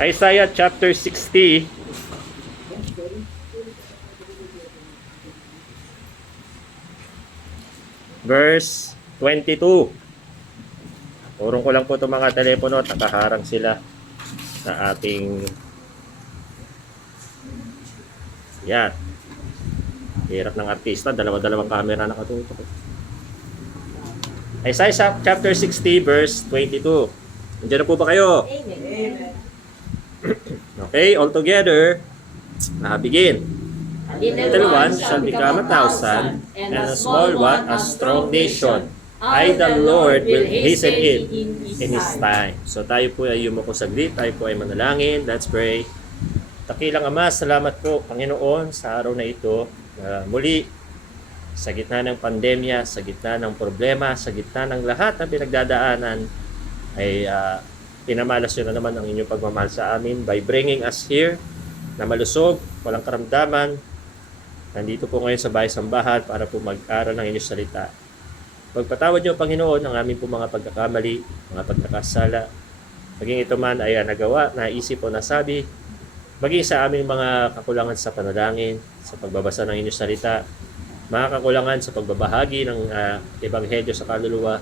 Isaiah chapter 60. Verse 22. Urong ko lang po itong mga telepono at nakaharang sila sa ating yan. Hirap ng artista, dalawa-dalawang camera nakatutok. Isaiah chapter 60 verse 22. Nandiyan na po ba kayo? Amen. Okay, all together. Begin. Little one shall become 1,000, and a small one a strong nation. I, the Lord, will hasten it in His time. So tayo po ay yumuko saglit, tayo po ay manalangin. Let's pray. Dakilang Ama, salamat po, Panginoon, sa araw na ito. Muli, sa gitna ng pandemya, sa gitna ng problema, sa gitna ng lahat na pinagdadaanan, ay pinamalas nyo na naman ang inyong pagmamahal sa amin by bringing us here na malusog, walang karamdaman. Nandito po ngayon sa bahay-sambahan para po mag-aral ng inyong salita. Pagpatawad nyo, Panginoon, ang aming po mga pagkakamali, mga pagkakasala. Maging ito man ay nagawa, naisip o nasabi, maging sa aming mga kakulangan sa panalangin, sa pagbabasa ng inyong salita, mga kakulangan sa pagbabahagi ng ebanghelyo sa kaluluwa,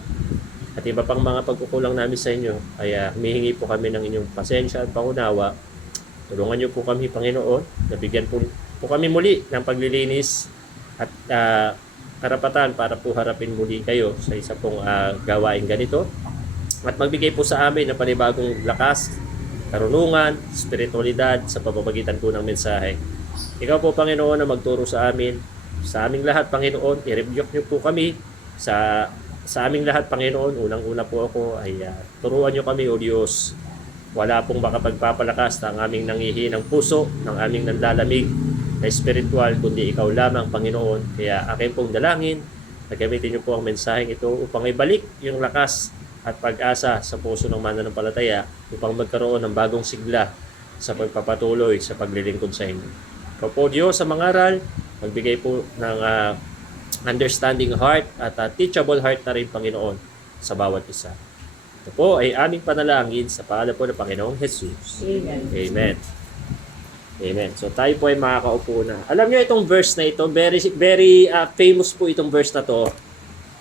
at iba pang mga pagkukulang namin sa inyo, ay humihingi po kami ng inyong pasensya at pangunawa. Tulungan niyo po kami, Panginoon, nabigyan po kami muli ng paglilinis at karapatan para po harapin muli kayo sa isa pong gawain ganito. At magbigay po sa amin ng panibagong lakas, karunungan, spiritualidad sa pamamagitan po ng mensahe. Ikaw po, Panginoon, na magturo sa amin. Sa aming lahat, Panginoon, i-rebuke niyo po kami sa aming lahat, Panginoon. Unang-una po ako ay turuan niyo kami, O Diyos. Wala pong makapagpapalakas ng aming nangihinang puso, ng aming nanlalamig na spiritual, kundi ikaw lamang, Panginoon. Kaya akin pong dalangin, nagamitin niyo po ang mensaheng ito upang ibalik yung lakas at pag-asa sa puso ng mananampalataya upang magkaroon ng bagong sigla sa pagpapatuloy sa paglilingkod sa inyo. Ikaw po, Diyos, sa mangaral, magbigay po ng understanding heart at teachable heart na rin, Panginoon, sa bawat isa. Ito po ay aming panalangin sa pangalan po ng Panginoong Jesus. Amen. Amen. Amen. So tayo po ay makakaupo na. Alam niyo itong verse na ito, very famous po itong verse na to,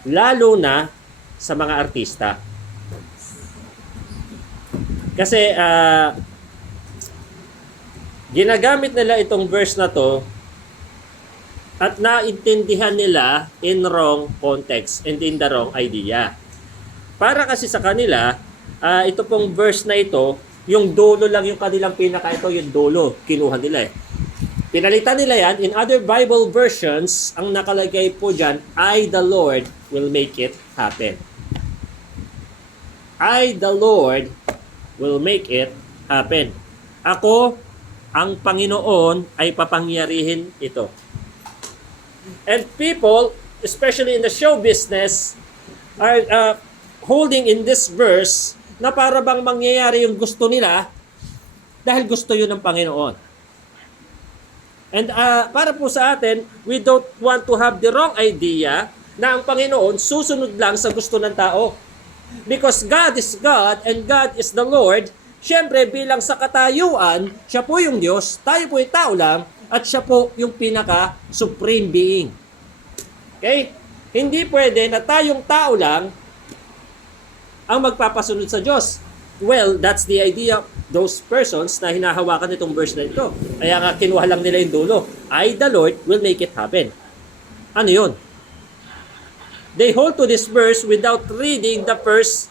lalo na sa mga artista. Kasi ginagamit nila itong verse na to at naintindihan nila in wrong context and in the wrong idea. Para kasi sa kanila, ito pong verse na ito, yung dulo lang yung kanilang yung dulo, kinuha nila eh. Pinalitan nila yan, in other Bible versions, ang nakalagay po dyan, I, the Lord, will make it happen. I, the Lord, will make it happen. Ako, ang Panginoon, ay papangyarihin ito. And people, especially in the show business, are holding in this verse na para bang mangyayari yung gusto nila dahil gusto yun ng Panginoon. And para po sa atin, we don't want to have the wrong idea na ang Panginoon susunod lang sa gusto ng tao. Because God is God and God is the Lord, syempre bilang sa katayuan, siya po yung Diyos, tayo po yung tao lang, at siya po yung pinaka-supreme being. Okay? Hindi pwede na tayong tao lang ang magpapasunod sa Diyos. Well, that's the idea of those persons na hinahawakan itong verse na ito. Kaya nga kinuha lang nila yung dulo. I, the Lord, will make it happen. Ano yun? They hold to this verse without reading the first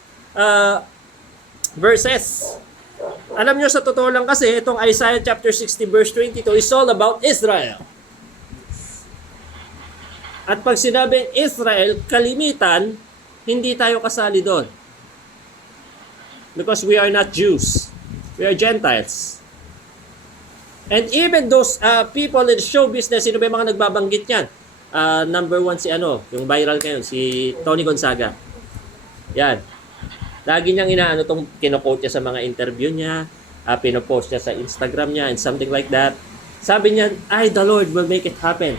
verses. Alam nyo, sa totoo lang kasi, itong Isaiah chapter 60 verse 22 is all about Israel. At pag sinabing Israel, kalimitan, hindi tayo kasali doon. Because we are not Jews. We are Gentiles. And even those people in show business, sino ba yung mga nagbabanggit yan? Number one yung viral ngayon, si Tony Gonzaga. Yan. Lagi niyang itong kino-quote niya sa mga interview niya, pinopost niya sa Instagram niya, and something like that. Sabi niya, I, the Lord, will make it happen.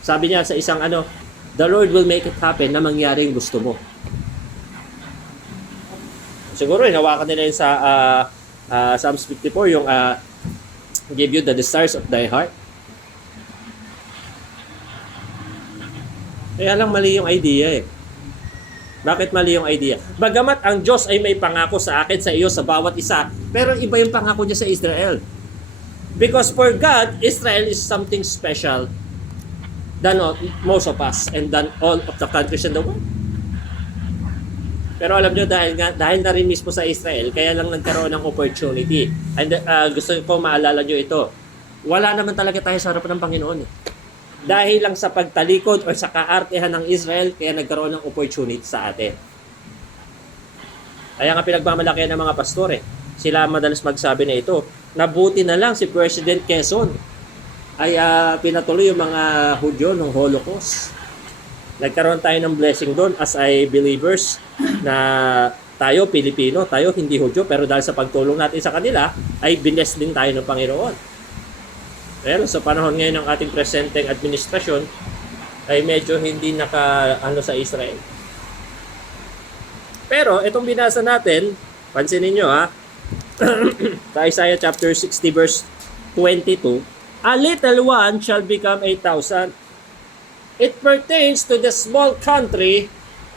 Sabi niya sa isang the Lord will make it happen na mangyari yung gusto mo. Siguro, hinawakan nila yun sa Psalms 54, yung give you the desires of thy heart. Kaya lang mali yung idea eh. Bakit mali yung idea? Bagamat ang Diyos ay may pangako sa akin, sa iyo, sa bawat isa, pero iba yung pangako niya sa Israel. Because for God, Israel is something special than most of us and than all of the countries in the world. Pero alam nyo, dahil na rin mismo sa Israel, kaya lang nagkaroon ng opportunity. And gusto ko maalala nyo ito. Wala naman talaga tayo sa harapan ng Panginoon eh. Dahil lang sa pagtalikod o sa kaartehan ng Israel, kaya nagkaroon ng opportunity sa atin. Kaya nga pinagmamalakihan ng mga pastore. Sila madalas magsabi na ito, nabuti na lang si President Quezon ay pinatuloy yung mga Hudyo ng Holocaust. Nagkaroon tayo ng blessing doon as ay believers na tayo Pilipino, tayo hindi Hudyo, pero dahil sa pagtulong natin sa kanila, ay blessed din tayo ng Panginoon. Pero sa panahon ngayon ng ating presenteng administrasyon, ay medyo hindi naka-ano sa Israel. Pero itong binasa natin, pansinin nyo sa Isaiah chapter 60 verse 22, a little one shall become 8,000. It pertains to the small country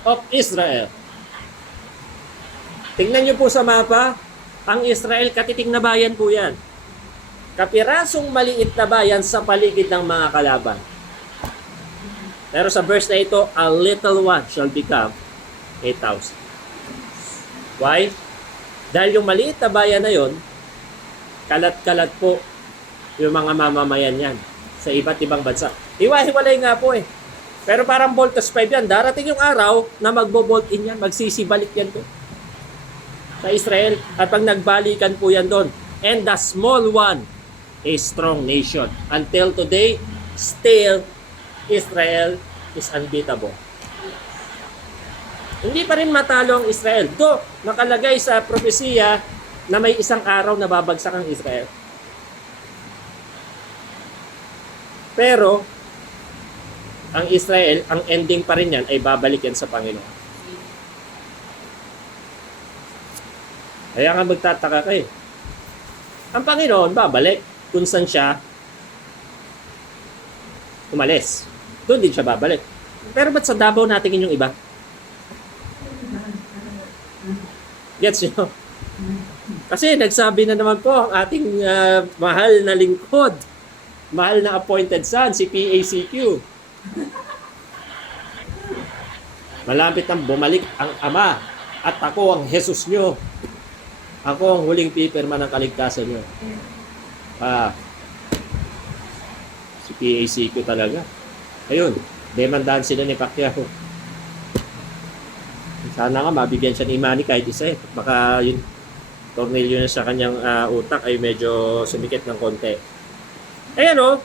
of Israel. Tingnan nyo po sa mapa, ang Israel katiting na bayan po yan. Kapirasong maliit na bayan sa paligid ng mga kalaban. Pero sa verse na ito, a little one shall become 8,000. Why? Dahil yung maliit na bayan na yon, kalat-kalat po yung mga mamamayan yan sa iba't ibang bansa. Hiwa-hiwalay nga po eh. Pero parang Voltas 5 yan. Darating yung araw na magbo-bolt in yan, magsisibalik yan po sa Israel. At pag nagbalikan po yan doon, and the small one, a strong nation. Until today, still, Israel is unbeatable. Hindi pa rin matalo ang Israel. Do, nakalagay sa propesiya na may isang araw na babagsak ang Israel. Pero, ang Israel, ang ending pa rin yan ay babalik yan sa Panginoon. Kaya nga magtataka kayo. Ang Panginoon babalik kung saan siya umalis. Doon din siya babalik. Pero ba't sa Davao natin yung iba? Gets nyo? Kasi nagsabi na naman po ang ating mahal na lingkod, mahal na appointed son, si PACQ. Malapit nang bumalik ang Ama at ako ang Jesus nyo. Ako ang huling pipirma ng kaligtasan nyo. Si PACQ talaga. Ayun, demandahan sila ni Pacquiao. Sana nga mabigyan siya ni Manny kahit isa eh. Baka yung tornilyo na sa kanyang utak ay medyo sumikit ng konti. Ayan o.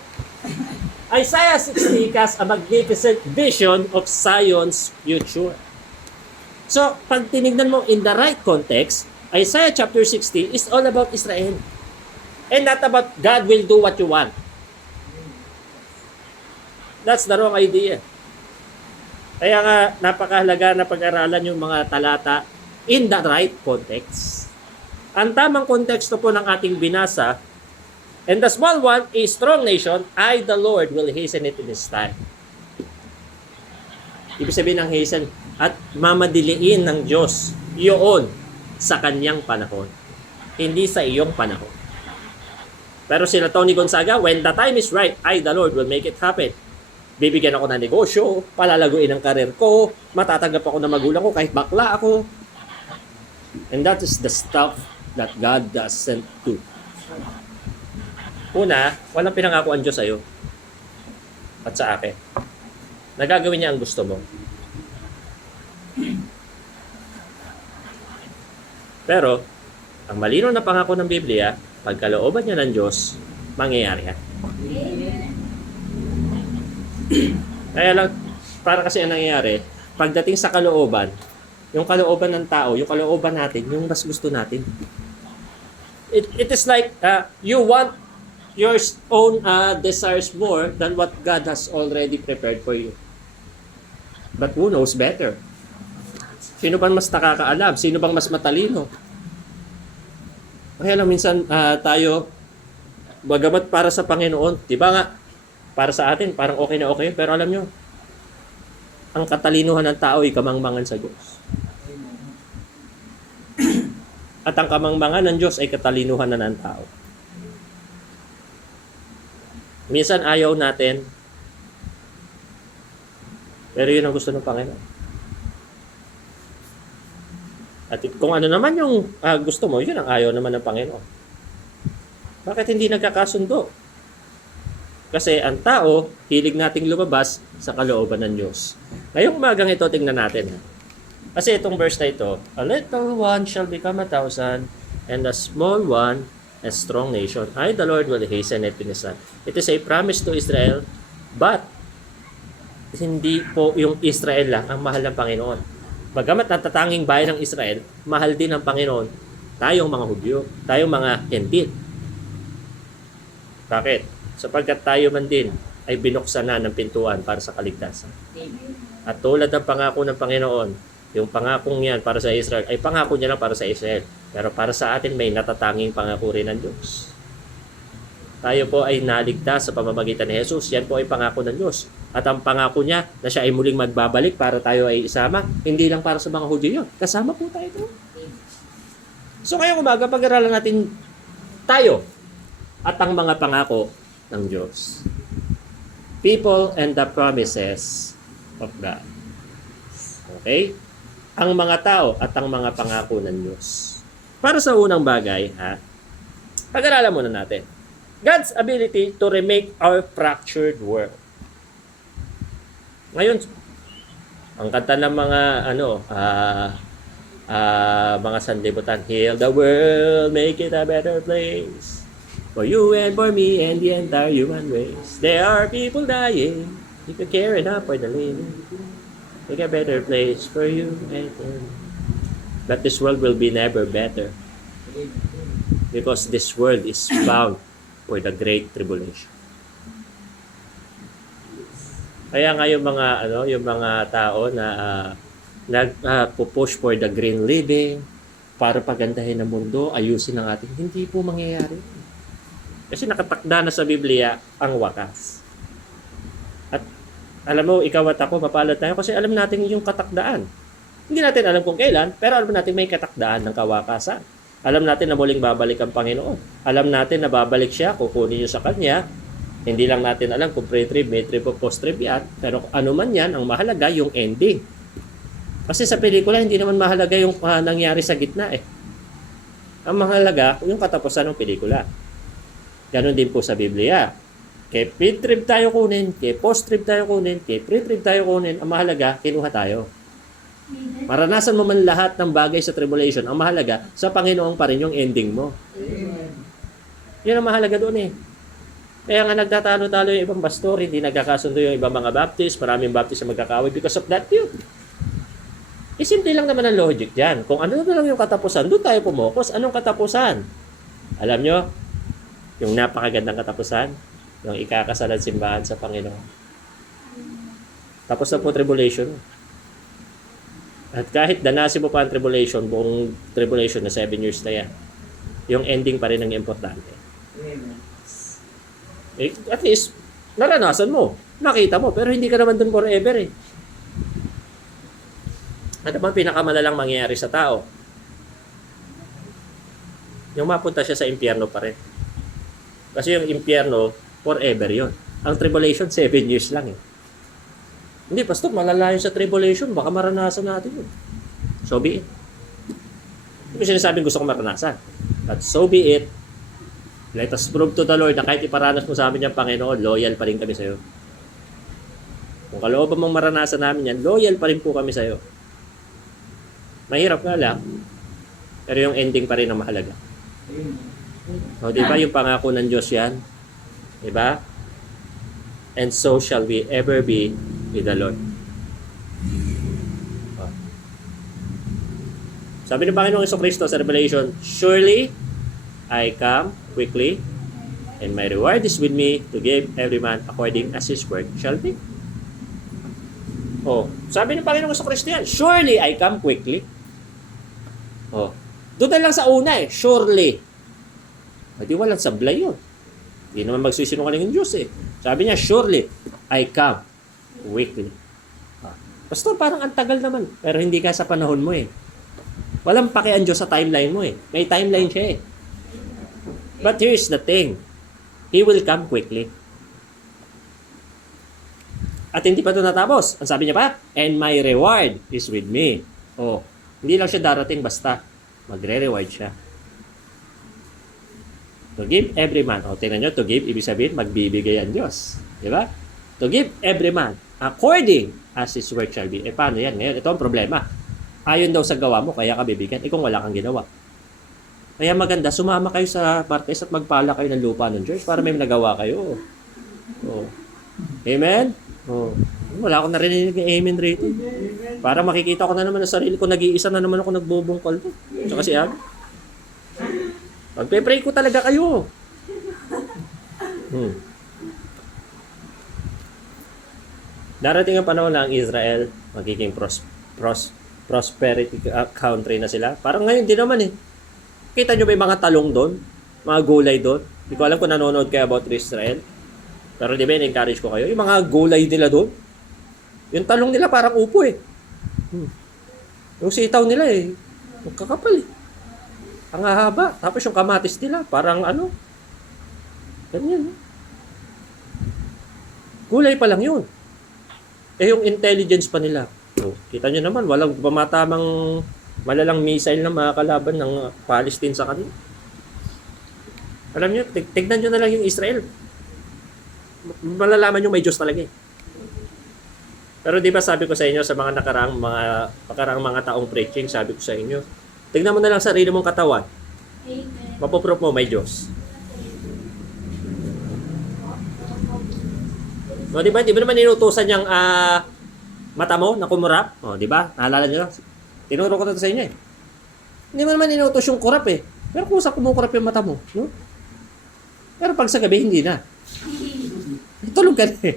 Isaiah 60 casts a magnificent vision of Zion's future. So, pag tinignan mo in the right context, Isaiah chapter 60 is all about Israel. And not about God will do what you want. That's the wrong idea. Kaya nga, napakahalaga na pag-aralan yung mga talata in the right context. Ang tamang konteksto po ng ating binasa, and the small one, a strong nation, I, the Lord, will hasten it in His time. Ibig sabihin ng hasten, at mamadiliin ng Diyos yun sa kanyang panahon. Hindi sa iyong panahon. Pero sila Tony Gonzaga, when the time is right, I, the Lord, will make it happen. Bibigyan ako ng negosyo, palalaguin ang karir ko, matatanggap ako ng magulang ko kahit bakla ako. And that is the stuff that God doesn't do. Una, walang pinangako ang Diyos sa'yo at sa akin. Nagagawin niya ang gusto mo. Pero, ang malinaw na pangako ng Biblia, pagkalooban niya ng Diyos, mangyayari yan. Kaya lang, para kasi ang nangyayari, pagdating sa kalooban, yung kalooban ng tao, yung kalooban natin, yung mas gusto natin. It is like, you want your own desires more than what God has already prepared for you. But who knows better? Sino bang mas nakakaalam? Sino bang mas matalino? Kaya lang minsan tayo, bagamat para sa Panginoon, di ba nga, para sa atin, parang okay na okay, pero alam nyo, ang katalinuhan ng tao ay kamangmangan sa Diyos. At ang kamangmangan ng Diyos ay katalinuhan na ng tao. Minsan ayaw natin, pero yun ang gusto ng Panginoon. At kung ano naman yung gusto mo, yun ang ayaw naman ng Panginoon. Bakit hindi nagkakasundo? Kasi ang tao, hilig nating lumabas sa kalooban ng Diyos. Ngayong umagang ito, tingnan natin. Kasi itong verse na ito, a little one shall become 1,000, and a small one a strong nation. I, the Lord, will hasten it in His son. It is a promise to Israel, but hindi po yung Israel lang ang mahal ng Panginoon. Bagamat natatanging bayan ng Israel, mahal din ng Panginoon tayong mga Hudyo, tayong mga Hentil. Bakit? Sapagkat tayo man din ay binuksan na ng pintuan para sa kaligtasan. At tulad ng pangako ng Panginoon, yung pangakong yan para sa Israel, ay pangako niya lang para sa Israel. Pero para sa atin, may natatanging pangako rin ng Diyos. Tayo po ay naligtas sa pamamagitan ni Jesus. Yan po ay pangako ng Diyos. At ang pangako niya na siya ay muling magbabalik para tayo ay isama, hindi lang para sa mga Hudyo. Kasama po tayo doon. So ngayong umaga, pag-aralan natin tayo at ang mga pangako ng Diyos. People and the promises of God. Okay? Ang mga tao at ang mga pangako ng Diyos. Para sa unang bagay, pag-aralan muna natin. God's ability to remake our fractured world. Ngayon, ang kanta ng mga mga sanlibutan, heal the world, make it a better place. For you and for me and the entire human race. There are people dying, if you care enough for the living. Make a better place for you and for me. But this world will be never better. Because this world is bound for the great tribulation. Kaya nga yung mga tao na nagpo-push for the green living para pagandahin ang mundo, ayusin ang ating, hindi po mangyayari. Kasi nakatakda na sa Biblia ang wakas. At alam mo, ikaw at ako, mapalad tayo kasi alam natin yung katakdaan. Hindi natin alam kung kailan, pero alam natin may katakdaan ng kawakasan. Alam natin na muling babalik ang Panginoon. Alam natin na babalik siya, kukunin niyo sa Kanya. Hindi lang natin alam kung pre-trib, mid-trib o post-trib yan. Pero ano man yan, ang mahalaga yung ending. Kasi sa pelikula, hindi naman mahalaga yung nangyari sa gitna eh. Ang mahalaga, yung katapusan ng pelikula. Ganon din po sa Biblia. Kay mid-trib tayo kunin, kay post-trib tayo kunin, kay pre-trib tayo kunin. Ang mahalaga, kinuha tayo. Maranasan mo man lahat ng bagay sa tribulation. Ang mahalaga, sa Panginoon pa rin yung ending mo. Amen. Yun ang mahalaga doon eh. Kaya nga nagtatalo-talo yung ibang pastor, hindi nagkakasundo yung ibang mga Baptist, maraming Baptist na magkakaway because of that view. Simple lang naman ang logic dyan. Kung ano na lang yung katapusan, doon tayo pumokos. Anong katapusan? Alam nyo, yung napakagandang katapusan, yung ikakasalan simbahan sa Panginoon. Tapos na po tribulation. At kahit danasin mo pa ang tribulation, buong tribulation na 7 years na yan, yung ending pa rin ang importante. At least, naranasan mo, nakita mo, pero hindi ka naman dun forever eh. Ano ba pinakamalalang mangyayari sa tao? Yung mapunta siya sa impyerno pa rin. Kasi yung impyerno, forever yon. Ang tribulation, 7 years lang eh. Hindi, pastor, malala yun sa tribulation. Baka maranasan natin yun. So be it. Hindi ko sinasabing gusto ko maranasan. But so be it. Let us prove to the Lord na kahit iparanas mo sa amin yung Panginoon, loyal pa rin kami sa iyo. Kung kalooban mong maranasan namin yan, loyal pa rin po kami sa iyo. Mahirap nga lang, pero yung ending pa rin ang mahalaga. O, diba yung pangako ng Diyos yan? Diba? And so shall we ever be with the Lord. O. Sabi ng Panginoong Jesucristo sa Revelation, surely I come quickly, and my reward is with me to give every man according as his work shall be. Oh, sabi ng Panginoong Jesucristo yan, surely I come quickly. Oh, doon lang sa una eh, surely. Hindi walang sablay yun. Hindi naman magsisinungaling yung Diyos eh. Sabi niya, surely, I come quickly. Pastor, parang ang tagal naman. Pero hindi ka sa panahon mo eh. Walang pake ang Diyos sa timeline mo eh. May timeline siya eh. But here's the thing. He will come quickly. At hindi pa ito natapos. Ang sabi niya pa, and my reward is with me. Oh, hindi lang siya darating basta. Magre-reward siya. To give every man. O, tingnan nyo, to give, ibig sabihin, magbibigay ang Diyos. Di ba? To give every man according as his work shall be. Paano yan? Ngayon, ito ang problema. Ayon daw sa gawa mo, kaya ka bibigyan. Kung wala kang ginawa. Kaya maganda, sumama kayo sa markets at magpala kayo ng lupa ng church para may nagawa kayo. Oh. Amen? Oh. Wala akong narinig ng amen rito. Para makikita ko na naman sa sarili ko, nag-iisa na naman ako nagbubungkal to. Tsaka si Ab. Pagpe-pray ko talaga kayo. Darating ang panahon na ang Israel magiging prosperity country na sila. Parang ngayon din naman eh. Kita nyo ba yung mga talong doon? Mga gulay doon? Hindi ko alam kung nanonood kayo about Israel. Pero di ba, encourage ko kayo. Yung mga gulay nila doon, yung talong nila parang upo eh. Yung sitaw nila eh, magkakapal eh. Ang hahaba. Tapos yung kamatis nila, parang ano. Ganyan. Gulay pa lang yun. Eh yung intelligence pa nila. So, kita nyo naman, walang pamatamang malalang missile na mga kalaban ng Palestine sa kanila. Alam nyo, tignan nyo na lang yung Israel. Malalaman nyo may Diyos talaga eh. Pero di ba sabi ko sa inyo sa mga nakaraang mga taong preaching, sabi ko sa inyo, tignan mo na lang sarili mong katawan. Amen. Mapoproof mo may Diyos. No, di ba? Di ba naman inutusan niyang mata mo na kumurap? O, di ba? Naalala niyo? Tinuro ko ito sa inyo eh. Hindi mo naman inutos yung kurap eh. Pero kung sa kumukurap yung mata mo, no? Pero pag sa gabi, hindi na. Tulog ka na eh.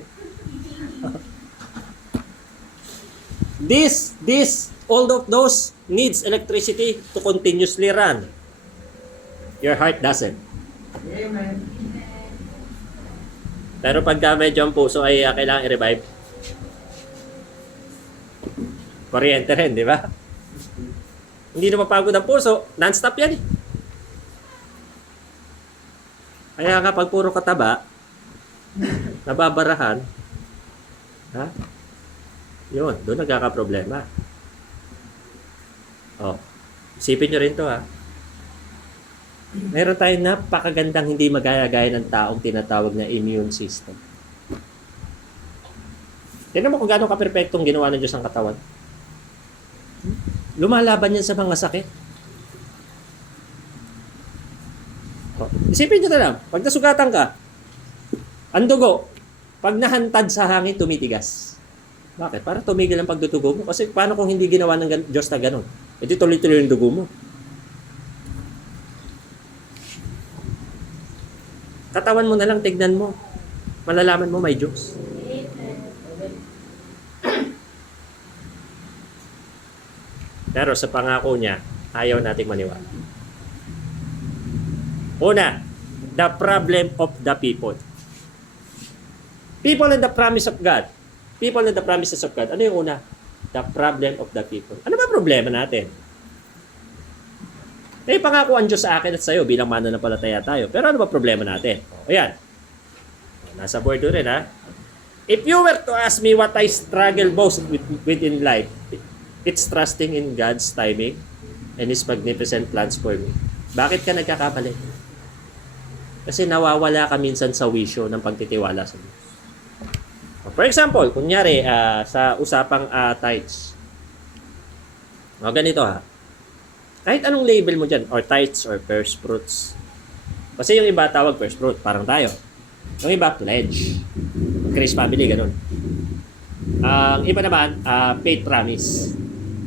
All of those needs electricity to continuously run. Your heart doesn't. Amen. Pero pagka medyo ang puso ay kailangan i-revive, kuryente rin, di ba? Hindi na mapagod ang puso, non-stop yan eh. Kaya nga pag puro kataba, nababarahan, ha? Yun, doon nagkakaproblema. Oh, isipin nyo rin to ha. Meron tayong napakagandang hindi magaya-gaya ng taong tinatawag na immune system. Tignan mo kung gaano ka-perfectong ginawa ng Diyos ang katawan. Lumalaban yan sa mga sakit. Oh, isipin nyo na lang, pag nasugatan ka, ang dugo, pag nahantad sa hangin, tumitigas. Bakit? Para tumigil ang pagdudugo mo. Kasi paano kung hindi ginawa ng Diyos na gano'n? E di tuloy-tuloy yung dugo mo. Katawan mo na lang, tignan mo. Malalaman mo may Diyos. Pero sa pangako niya, ayaw nating maniwala. Una, the problem of the people. People and the promise of God. People and the promises of God. Ano yung una? The problem of the people. Ano ba problema natin? May pangako ang Diyos sa akin at sa iyo bilang mananampalataya tayo. Pero ano ba problema natin? Ayan. Nasa board rin ha. If you were to ask me what I struggle most with in life, it's trusting in God's timing and His magnificent plans for me. Bakit ka nagkakamali? Kasi nawawala ka minsan sa wisyo ng pagtitiwala sa Diyos. For example, kunyari sa usapang tithes. Ganito ha. Kahit anong label mo dyan, or tithes or first fruits. Kasi yung iba tawag first fruit, parang tayo. Yung iba, pledge. Grace family, ganun. Ang iba naman, faith promise.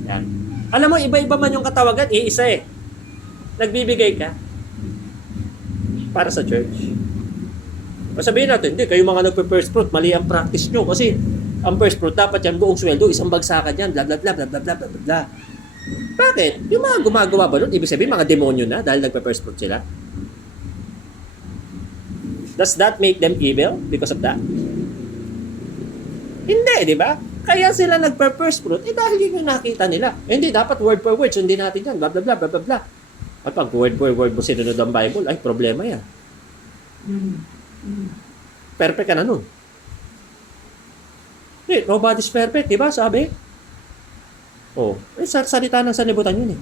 Yan. Alam mo, iba-iba man yung katawagan, iisa eh. Nagbibigay ka para sa church. Sabihin natin, hindi, kayo mga nagpe-first fruit, mali ang practice nyo. Kasi ang first fruit, dapat yan buong sweldo, isang bagsakan yan, bla bla bla bla bla bla bla bla. Bakit? Yung mga gumagawa ba nun, ibig sabihin mga demonyo na dahil nagpe-first fruit sila? Does that make them evil because of that? Hindi, di ba? Kaya sila nagper-first fruit, dahil yun yung nakita nila. Hindi, dapat word for word, sundin natin yan, blah, blah, blah, blah, blah, blah. At pag word for word mo sinunod ang Bible, ay, problema yan. Perfect ka na nun. Nobody's perfect, di ba? Sabi. Salita ng sanibutan yun eh.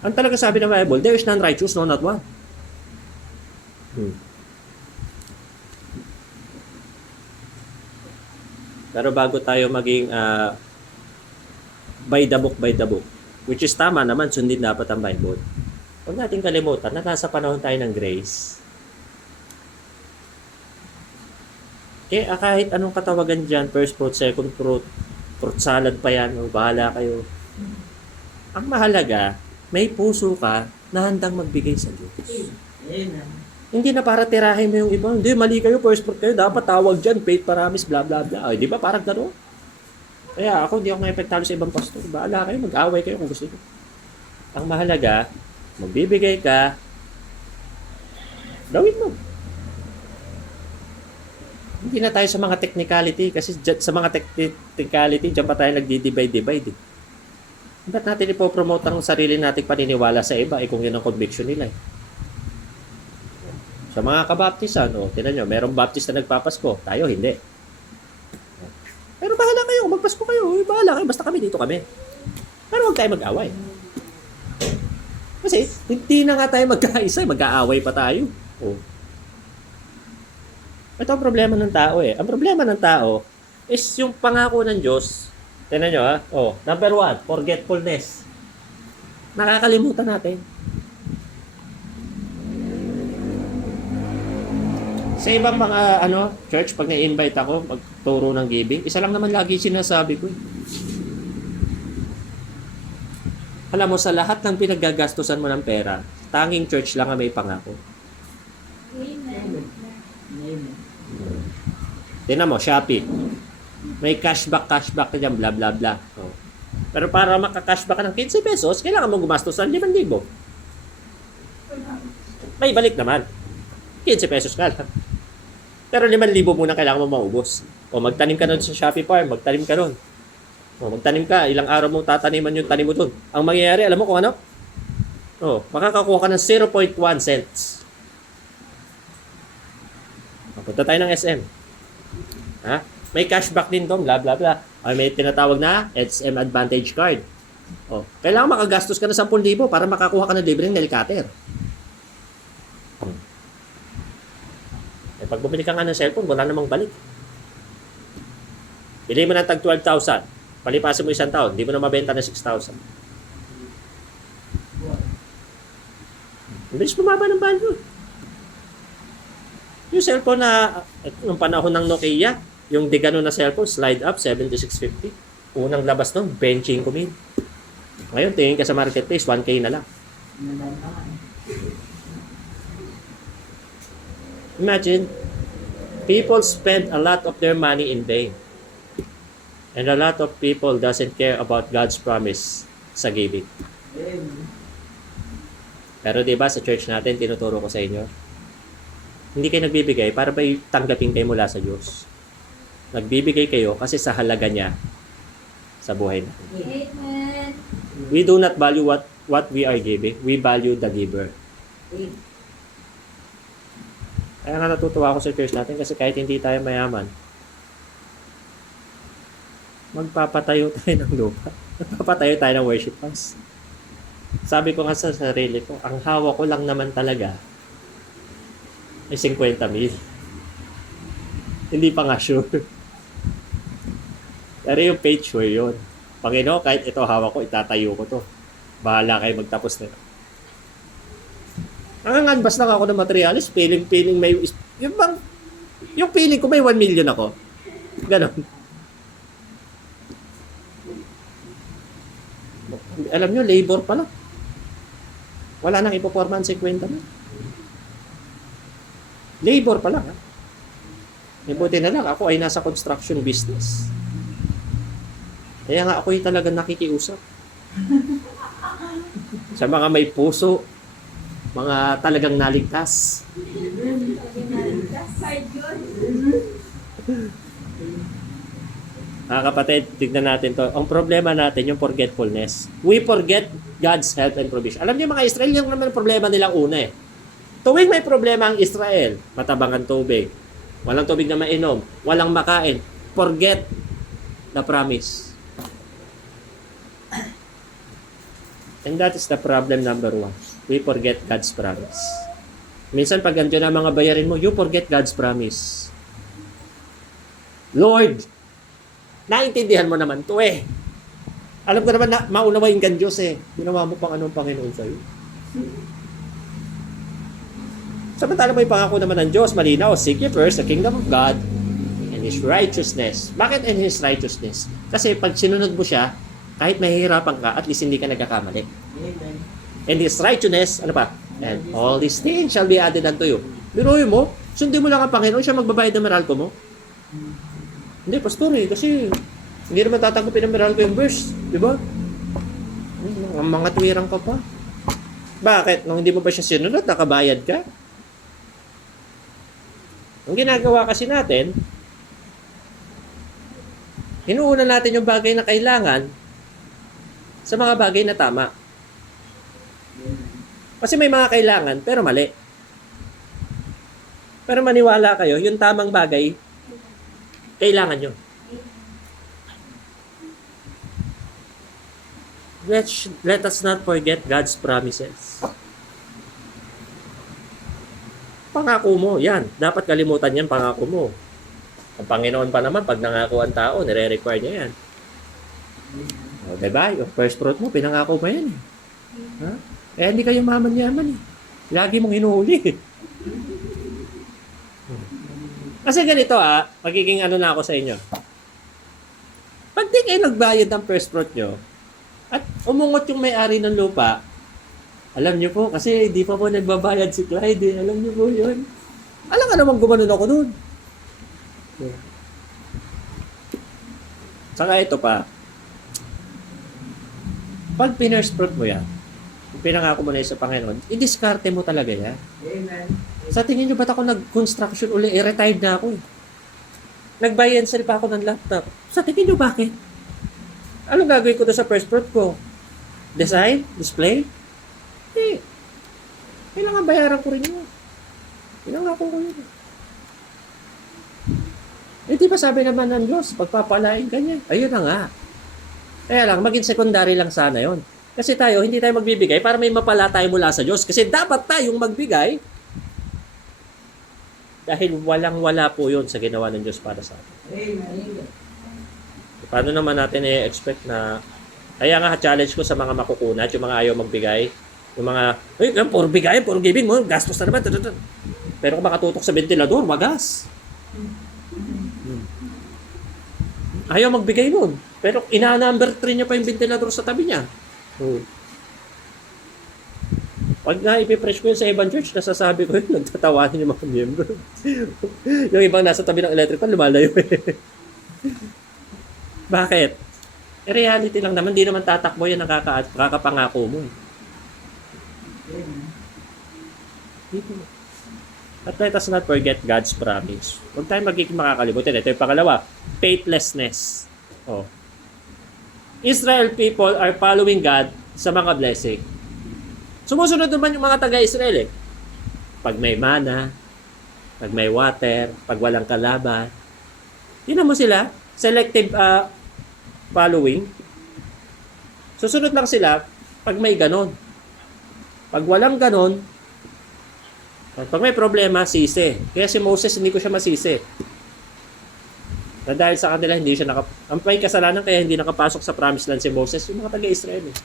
Ang talaga sabi ng Bible, there is none righteous, no, not one. Pero bago tayo maging by the book, which is tama naman, sundin dapat ang Bible. Huwag natin kalimutan na nasa panahon tayo ng grace. Kaya kahit anong katawagan dyan, first fruit, second fruit, fruit salad pa yan, bahala kayo. Ang mahalaga, may puso ka na handang magbigay sa Diyos. Hindi na para tirahin mo yung iba. Hindi, mali kayo, first fruit kayo. Dapat tawag dyan, faith, paramis, blah, blah, blah. Ay, di ba? Parang gano'n. Kaya ako, hindi ako na-epektado sa ibang pastor. Baala kayo, mag-away kayo kung gusto nyo. Ang mahalaga, magbibigay ka, gawin mo. Hindi na tayo sa mga technicality. Kasi sa mga technicality, dyan pa tayo nagdi-divide. Ba't natin ipopromote ang sarili nating paniniwala sa iba? Kung yun ang conviction nila. Sa mga kabaptisan, tinan nyo, merong baptist na nagpapasko. Tayo, hindi. Pero bahala kayo, magpasko kayo. Bahala kayo, basta kami dito kami. Pero huwag tayo mag-away. Kasi, hindi na nga tayo magkaisa, mag-aaway pa tayo. Ito ang problema ng tao eh. Ang problema ng tao is yung pangako ng Diyos. Tinan nyo ha. Number 1, forgetfulness. Nakakalimutan natin. Sa ibang mga church, pag na-invite ako, magturo ng giving, isa lang naman lagi sinasabi ko. Alam mo, sa lahat ng pinaggagastusan mo ng pera, tanging church lang ang may pangako. Amen. Tingnan mo, Shopee. May cashback ka dyan, blah, blah, blah. Pero para makakashback ka ng 15 pesos, kailangan mo gumastos ng 5,000. May balik naman. 15 pesos ka lang. Pero 5,000 muna kailangan mo maubos. Magtanim ka nun sa Shopee Farm, magtanim ka nun. Magtanim ka, ilang araw mo tataniman yung tanim mo dun. Ang mangyayari, alam mo kung ano? Makakakuha ka ng 0.1 cents. Punta tayo ng SM. May cashback din doon, blah, blah, blah. May tinatawag na SM Advantage Card. Kailangan makagastos ka ng 10,000 para makakuha ka ng libreng nail cutter. Pag bumili ka nga ng cellphone, wala namang balik. Bili mo ng tag 12,000. Palipasin mo isang taon, hindi mo na mabenta ng 6,000. Bilis bumaba ng value. Yung cellphone na, nung panahon ng Nokia, yung digano na cellphone, slide up, 7650. Unang labas nun, 25,000. Ngayon, tingin ka sa marketplace, 1K na lang. Imagine, people spend a lot of their money in vain. And a lot of people doesn't care about God's promise sa giving. Pero diba sa church natin, tinuturo ko sa inyo, hindi kayo nagbibigay para ba tanggapin kayo mula sa Diyos. Nagbibigay kayo kasi sa halaga niya sa buhay natin. Amen. We do not value what we are giving. We value the giver. Kaya nga natutuwa ako sa church natin kasi kahit hindi tayo mayaman, magpapatayo tayo ng lupa. Magpapatayo tayo ng worship house. Sabi ko nga sa sarili ko, ang hawak ko lang naman talaga ay 50,000. Hindi pa nga sure. Pero yung page sure yun. Panginoon, kahit ito hawak ko, itatayo ko to. Bahala kayo magtapos nito. Nanganganbas lang ako ng materialis, feeling may, yung feeling ko may 1 million ako. Ganon. Alam nyo, labor pa lang. Wala nang ipoporma ang 50 na. Labor pa lang. Buti na lang, ako ay nasa construction business. Kaya nga ako ay talagang nakikiusap. Sa mga may puso, mga talagang naligtas. Qualified yun. Mga kapatid, tignan natin to. Ang problema natin, yung forgetfulness. We forget God's help and provision. Alam niyo mga Israel, yung naman problema nilang una eh. Tuwing may problema ang Israel, matabang ang tubig, walang tubig na mainom, walang makain, forget the promise. And that is the problem number one. We forget God's promise. Minsan pag andyan na mga bayarin mo, you forget God's promise. Lord, naintindihan mo naman to eh. Alam ko naman na maunawain kang Diyos eh. Ginawa mo pang anong Panginoon sa'yo. Samantala may pangako naman ng Diyos, malinaw, seek ye first the kingdom of God and His righteousness. Bakit and His righteousness? Kasi pag sinunod mo siya, kahit mahihirapan ka, at least hindi ka nagkakamali. Amen. And His righteousness, ano pa? And all these things shall be added unto you. Biruin mo, sundin mo lang ang Panginoon, siya magbabayad ng Meralco mo. Hindi, pastor eh, kasi hindi naman tatanggapin ng Meralco yung verse. Di ba? Ang mga tuwirang ka pa. Bakit? Nung hindi mo ba siya sinunod, nakabayad ka? Ang ginagawa kasi natin, hinuuna natin yung bagay na kailangan sa mga bagay na tama. Kasi may mga kailangan, pero mali. Pero maniwala kayo, yung tamang bagay, kailangan nyo. Let us not forget God's promises. Pangako mo, yan. Dapat kalimutan yan, pangako mo. Ang Panginoon pa naman, pag nangako ang tao, nire-require niya yan. O, diba? Yung first fruit mo, pinangako mo yan. Ha? Eh, hindi kayo maman-yaman eh. Lagi mong hinuhuli. Kasi ganito magiging ano na ako sa inyo. Pag di kayo nagbayad ng first fruit nyo, at umungot yung may-ari ng lupa, alam nyo po, kasi di pa po nagbabayad si Clyde eh. Alam nyo po yun. Alam ka naman gumanon ako dun. Saka ito pa, pag pinirst fruit mo yan, pinangako mo na sa Panginoon, i-discarte mo talaga yan. Amen. Sa tingin nyo, ba't ako nag-construction uli? Retired na ako eh. Nag-buy and sell pa ako ng laptop. Sa tingin nyo, bakit? Anong gagawin ko doon sa first fruit ko? Design? Display? Eh, kailangan bayaran ko rin yun. Pinangako ko yun. Eh, di ba sabi naman ng Diyos, pagpapalain ka niya. Ayun na nga. Kaya lang, maging secondary lang sana yon. Kasi tayo, hindi tayo magbibigay para may mapala tayo mula sa Diyos. Kasi dapat tayong magbigay dahil walang-wala po yun sa ginawa ng Diyos para sa atin. Amen. Paano naman natin i-expect na... Kaya nga, challenge ko sa mga makukunat, yung mga ayaw magbigay, yung mga, puro bigay, puro giving mo, gastos na naman. Pero kung makatutok sa ventilador, wagas. Ayaw magbigay nun. Pero ina-number 3 niya pa yung ventilador sa tabi niya. Pag nga ipipresh ko yun sa ibang church, nasasabi ko yun, nagtatawanin yung mga miyembro. Yung ibang nasa tabi ng electric fan, lumalayo eh. Bakit? Eh, reality lang naman, di naman tatakbo yan ang kakapangako mo eh. At let us not forget God's promise. Huwag tayo magiging makakalimutan. Ito yung pangalawa, faithlessness. Oh. Israel people are following God sa mga blessing. Sumusunod naman yung mga taga-Israel eh. Pag may mana, pag may water, pag walang kalaban. Tingnan mo sila, selective following. Susunod lang sila pag may ganon. Pag walang ganon, pag may problema, sisi. Kaya si Moses, hindi ko siya masisi. Na dahil sa kanila, hindi siya ang may kasalanan kaya hindi nakapasok sa promised land si Moses, yung mga taga-Israel eh.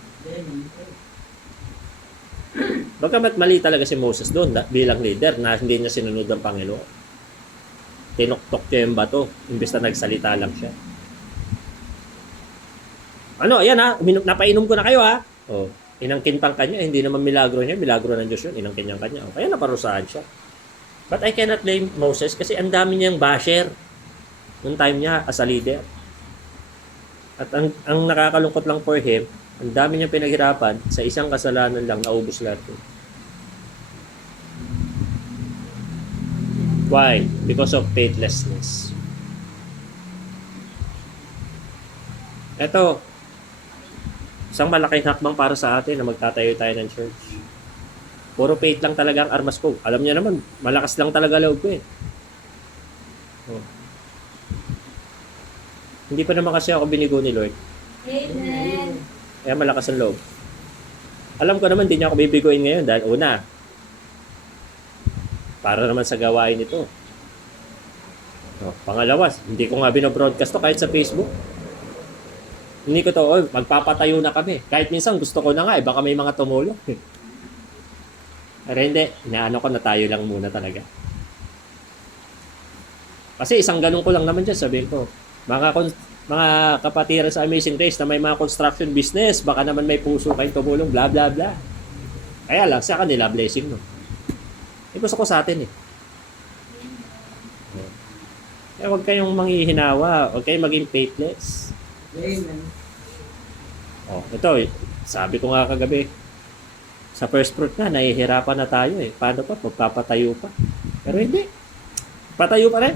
Bagamat mali talaga si Moses doon bilang leader na hindi niya sinunod ang Panginoon. Tinuktok niya yung bato, imbes na nagsalita lang siya. Ano, ayan napainom ko na kayo Oh, inangkin pang kanya, hindi naman milagro niya, milagro ng Diyos yun, inangkin niyang kanya. Kaya naparusahan siya. But I cannot blame Moses kasi ang dami niyang basher noong time niya as a leader. At ang nakakalungkot lang for him, ang dami niyang pinaghirapan, sa isang kasalanan lang, naubos lahat. Why? Because of faithlessness. Ito, isang malaking hakbang para sa atin na magtatayo tayo ng church. Puro faith lang talaga ang armas ko. Alam niya naman, malakas lang talaga loob ko eh. Oh. Hindi pa naman kasi ako binigo ni Lord. Amen. Kaya malakas ang loob. Alam ko naman, hindi niya ako bibiguin ngayon dahil una, para naman sa gawain ito. Oh, pangalawa, hindi ko nga binobroadcast to kahit sa Facebook. Hindi ko to, magpapatayo na kami. Kahit minsan gusto ko na nga, baka may mga tumulong. Pero hindi, inaano ko na tayo lang muna talaga. Kasi isang ganun ko lang naman dyan, sabihin ko, mga kapatiran sa Amazing Grace na may mga construction business, baka naman may puso kayong tumulong, bla bla bla. Kaya lang, sa kanila, blessing no. Gusto ko sa atin eh. Kaya huwag kayong manghihinawa, huwag kayong maging faithless. Amen. Oh, ito eh. Sabi ko nga kagabi, sa first fruit na, nahihirapan na tayo eh. Paano pa? Magpapatayo pa. Pero hindi. Patayo pa rin.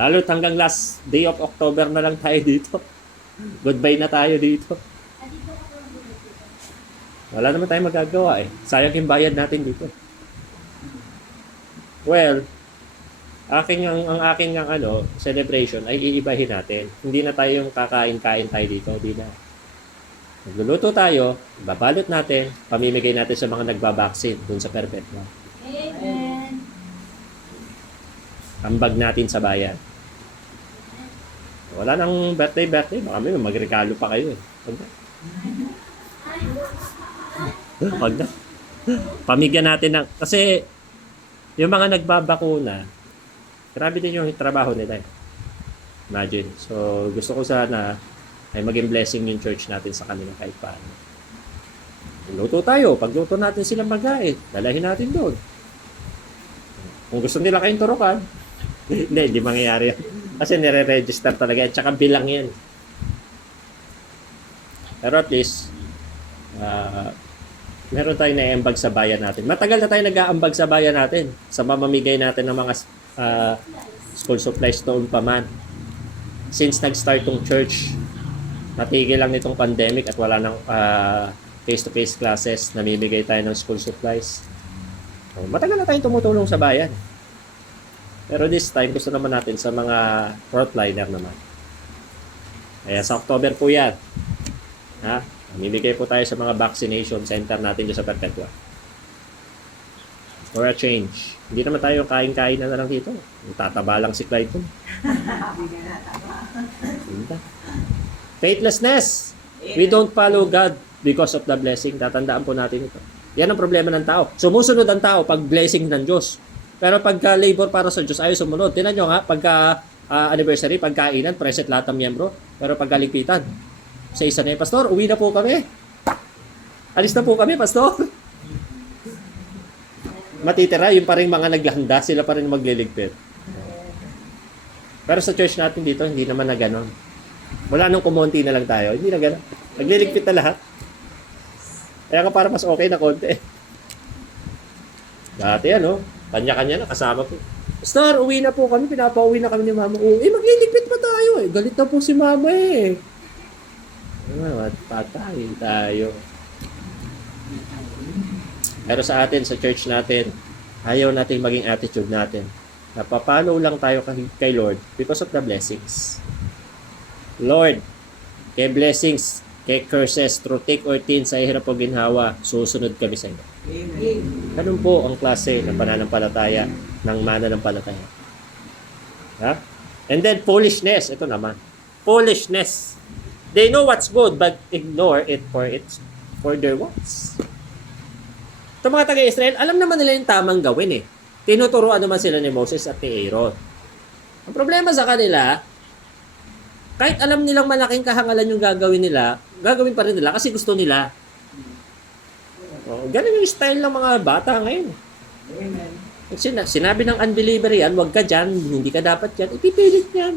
Lalo't hanggang last day of October na lang tayo dito. Goodbye na tayo dito. Wala naman tayong magagawa eh. Sayang yung bayad natin dito. Well, ang aking celebration ay iibahin natin. Hindi na tayo yung kakain-kain tayo dito. Hindi na. Magluluto tayo, babalot natin, pamimigay natin sa mga nagbabaksin dun sa Perpetua. Amen. Ambag natin sa bayan. Wala nang birthday, baka may magregalo pa kayo eh. Wag na. Pamigyan natin ng, kasi yung mga nagbabakuna, grabe din yung trabaho nila eh. Imagine. So, gusto ko sana ay maging blessing yung church natin sa kanila kahit paano. Luto tayo. Pagluto natin silang magain, dalahin natin doon. Kung gusto nila kayong turukan, hindi mangyayari yan. Kasi nire-register talaga at saka bilang yan. Pero at least, meron tayong na-ambag sa bayan natin. Matagal na tayo nag-aambag sa bayan natin sa mamamigay natin ng mga school supplies noon pa man. Since nag-start tong church, natigil lang nitong pandemic at wala nang face-to-face classes, namimigay tayo ng school supplies. So, matagal na tayong tumutulong sa bayan. Pero this time, gusto naman natin sa mga frontliner naman. Kaya sa October po yan. Ha? Mamimigay po tayo sa mga vaccination center natin dyan sa Perpetua. For a change. Hindi naman tayo kain-kain na lang dito. Tataba lang si Clyde. Faithlessness. We don't follow God because of the blessing. Tatandaan po natin ito. Yan ang problema ng tao. Sumusunod ang tao pag blessing ng Diyos. Pero pagka labor para sa Diyos, ayaw sumunod. Tingnan nyo nga, pagka anniversary, pagkainan, present lahat ng miyembro. Pero pagka ligpitan, sa isa na Pastor, uwi na po kami. Alis na po kami, Pastor. Matitira, yung pa rin mga naghanda, sila pa rin magliligpit. Pero sa church natin dito, hindi naman na ganon. Wala nung kumonti na lang tayo, hindi na ganon. Nagliligpit na lahat. Kaya ka para mas okay na konti. Dati kanya-kanya na, kasama po. Pastor, uwi na po kami, pinapauwi na kami ni Mama. Magliligpit pa tayo eh. Galit na po si Mama eh. Patay tayo. Pero sa atin, sa church natin, ayaw natin maging attitude natin. Napapalo lang tayo kay Lord because of the blessings. Lord, kay blessings, kay curses, through thick or thin, sa hirap o ginhawa, susunod kami sa inyo. Amen. Ganun po ang klase ng pananampalataya ng mananampalataya. Ha? And then foolishness, ito naman. Foolishness. They know what's good but ignore it for their wants. Itong mga taga-Israel, alam naman nila yung tamang gawin eh. Tinuturuan naman sila ni Moses at ni Aaron. Ang problema sa kanila, kahit alam nilang malaking kahangalan yung gagawin nila, gagawin pa rin nila kasi gusto nila. Ganun yung style ng mga bata ngayon. Amen. Sinabi ng unbeliever yan, huwag ka dyan, hindi ka dapat yan, ipipilit yan.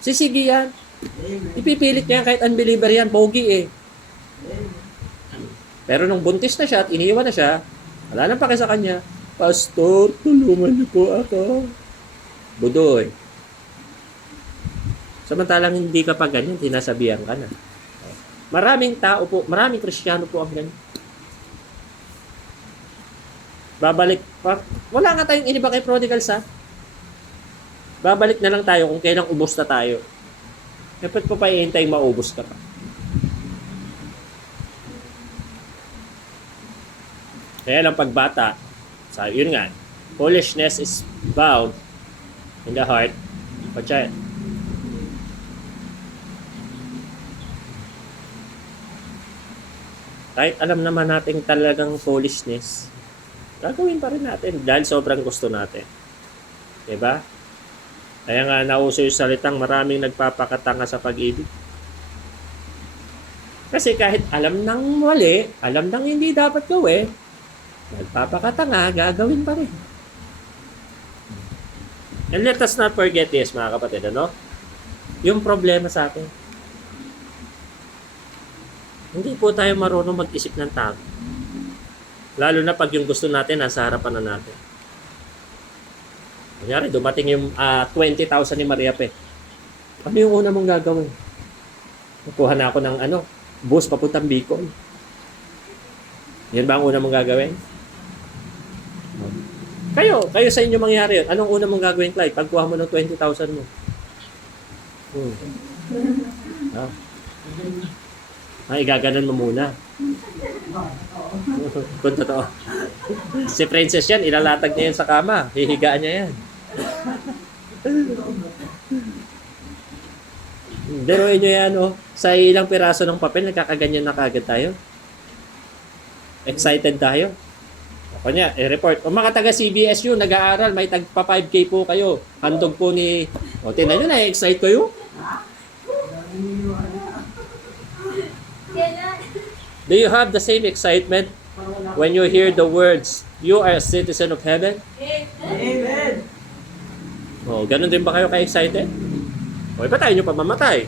Sisigi yan. Amen. Ipipilit niya kahit unbeliever yan, pogi eh. Amen. Pero nung buntis na siya at iniwan na siya, wala nang pake sa kanya, Pastor, tulungan niyo po ako. Budoy. Samantalang hindi ka pa ganyan, sinasabihan ka na. Maraming tao po, maraming Kristiyano po ang ganyan. Babalik pa. Wala nga tayong iniba kay prodigals, ha? Babalik na lang tayo kung kailang ubos na tayo. Dapat pa ihintay maubos ka pa. Kaya lang pagbata, yun nga, foolishness is bound in the heart of a child. Kahit alam naman natin talagang foolishness, gagawin pa rin natin dahil sobrang gusto natin. Diba? Kaya nga nauso yung salitang maraming nagpapakatanga sa pag-ibig. Kasi kahit alam ng mali, alam ng hindi dapat gawin, nagpapakatanga, gagawin pa rin. And let us not forget this, mga kapatid, ano? Yung problema sa atin. Hindi po tayo marunong mag-isip ng tama. Lalo na pag yung gusto natin, nasa harapan na natin. Kunyari, dumating yung 20,000 ni Maria Pe. Ano yung una mong gagawin? Nakuha na ako ng bus papuntang Bicol. Yan ba ang una mong gagawin? Kayo sa inyo mangyari yun. Anong una mong gagawin, Clyde? Pagkuha mo ng 20,000 mo. Igaganan mo muna. Kung totoo. Si Princess yan, ilalatag niya yan sa kama. Hihigaan niya yan. Deroin nyo yan, sa ilang piraso ng papel, nagkakaganyan na kagad tayo. Excited tayo. Ako niya, report. O mga taga CBSU, nag-aaral, may tagpa 5K po kayo. Handog po ni... tinan nyo na, excite kayo. Do you have the same excitement when you hear the words, "You are a citizen of heaven"? Amen. Ganun din ba kayo ka-excited? Iba tayo nyo pa mamatay.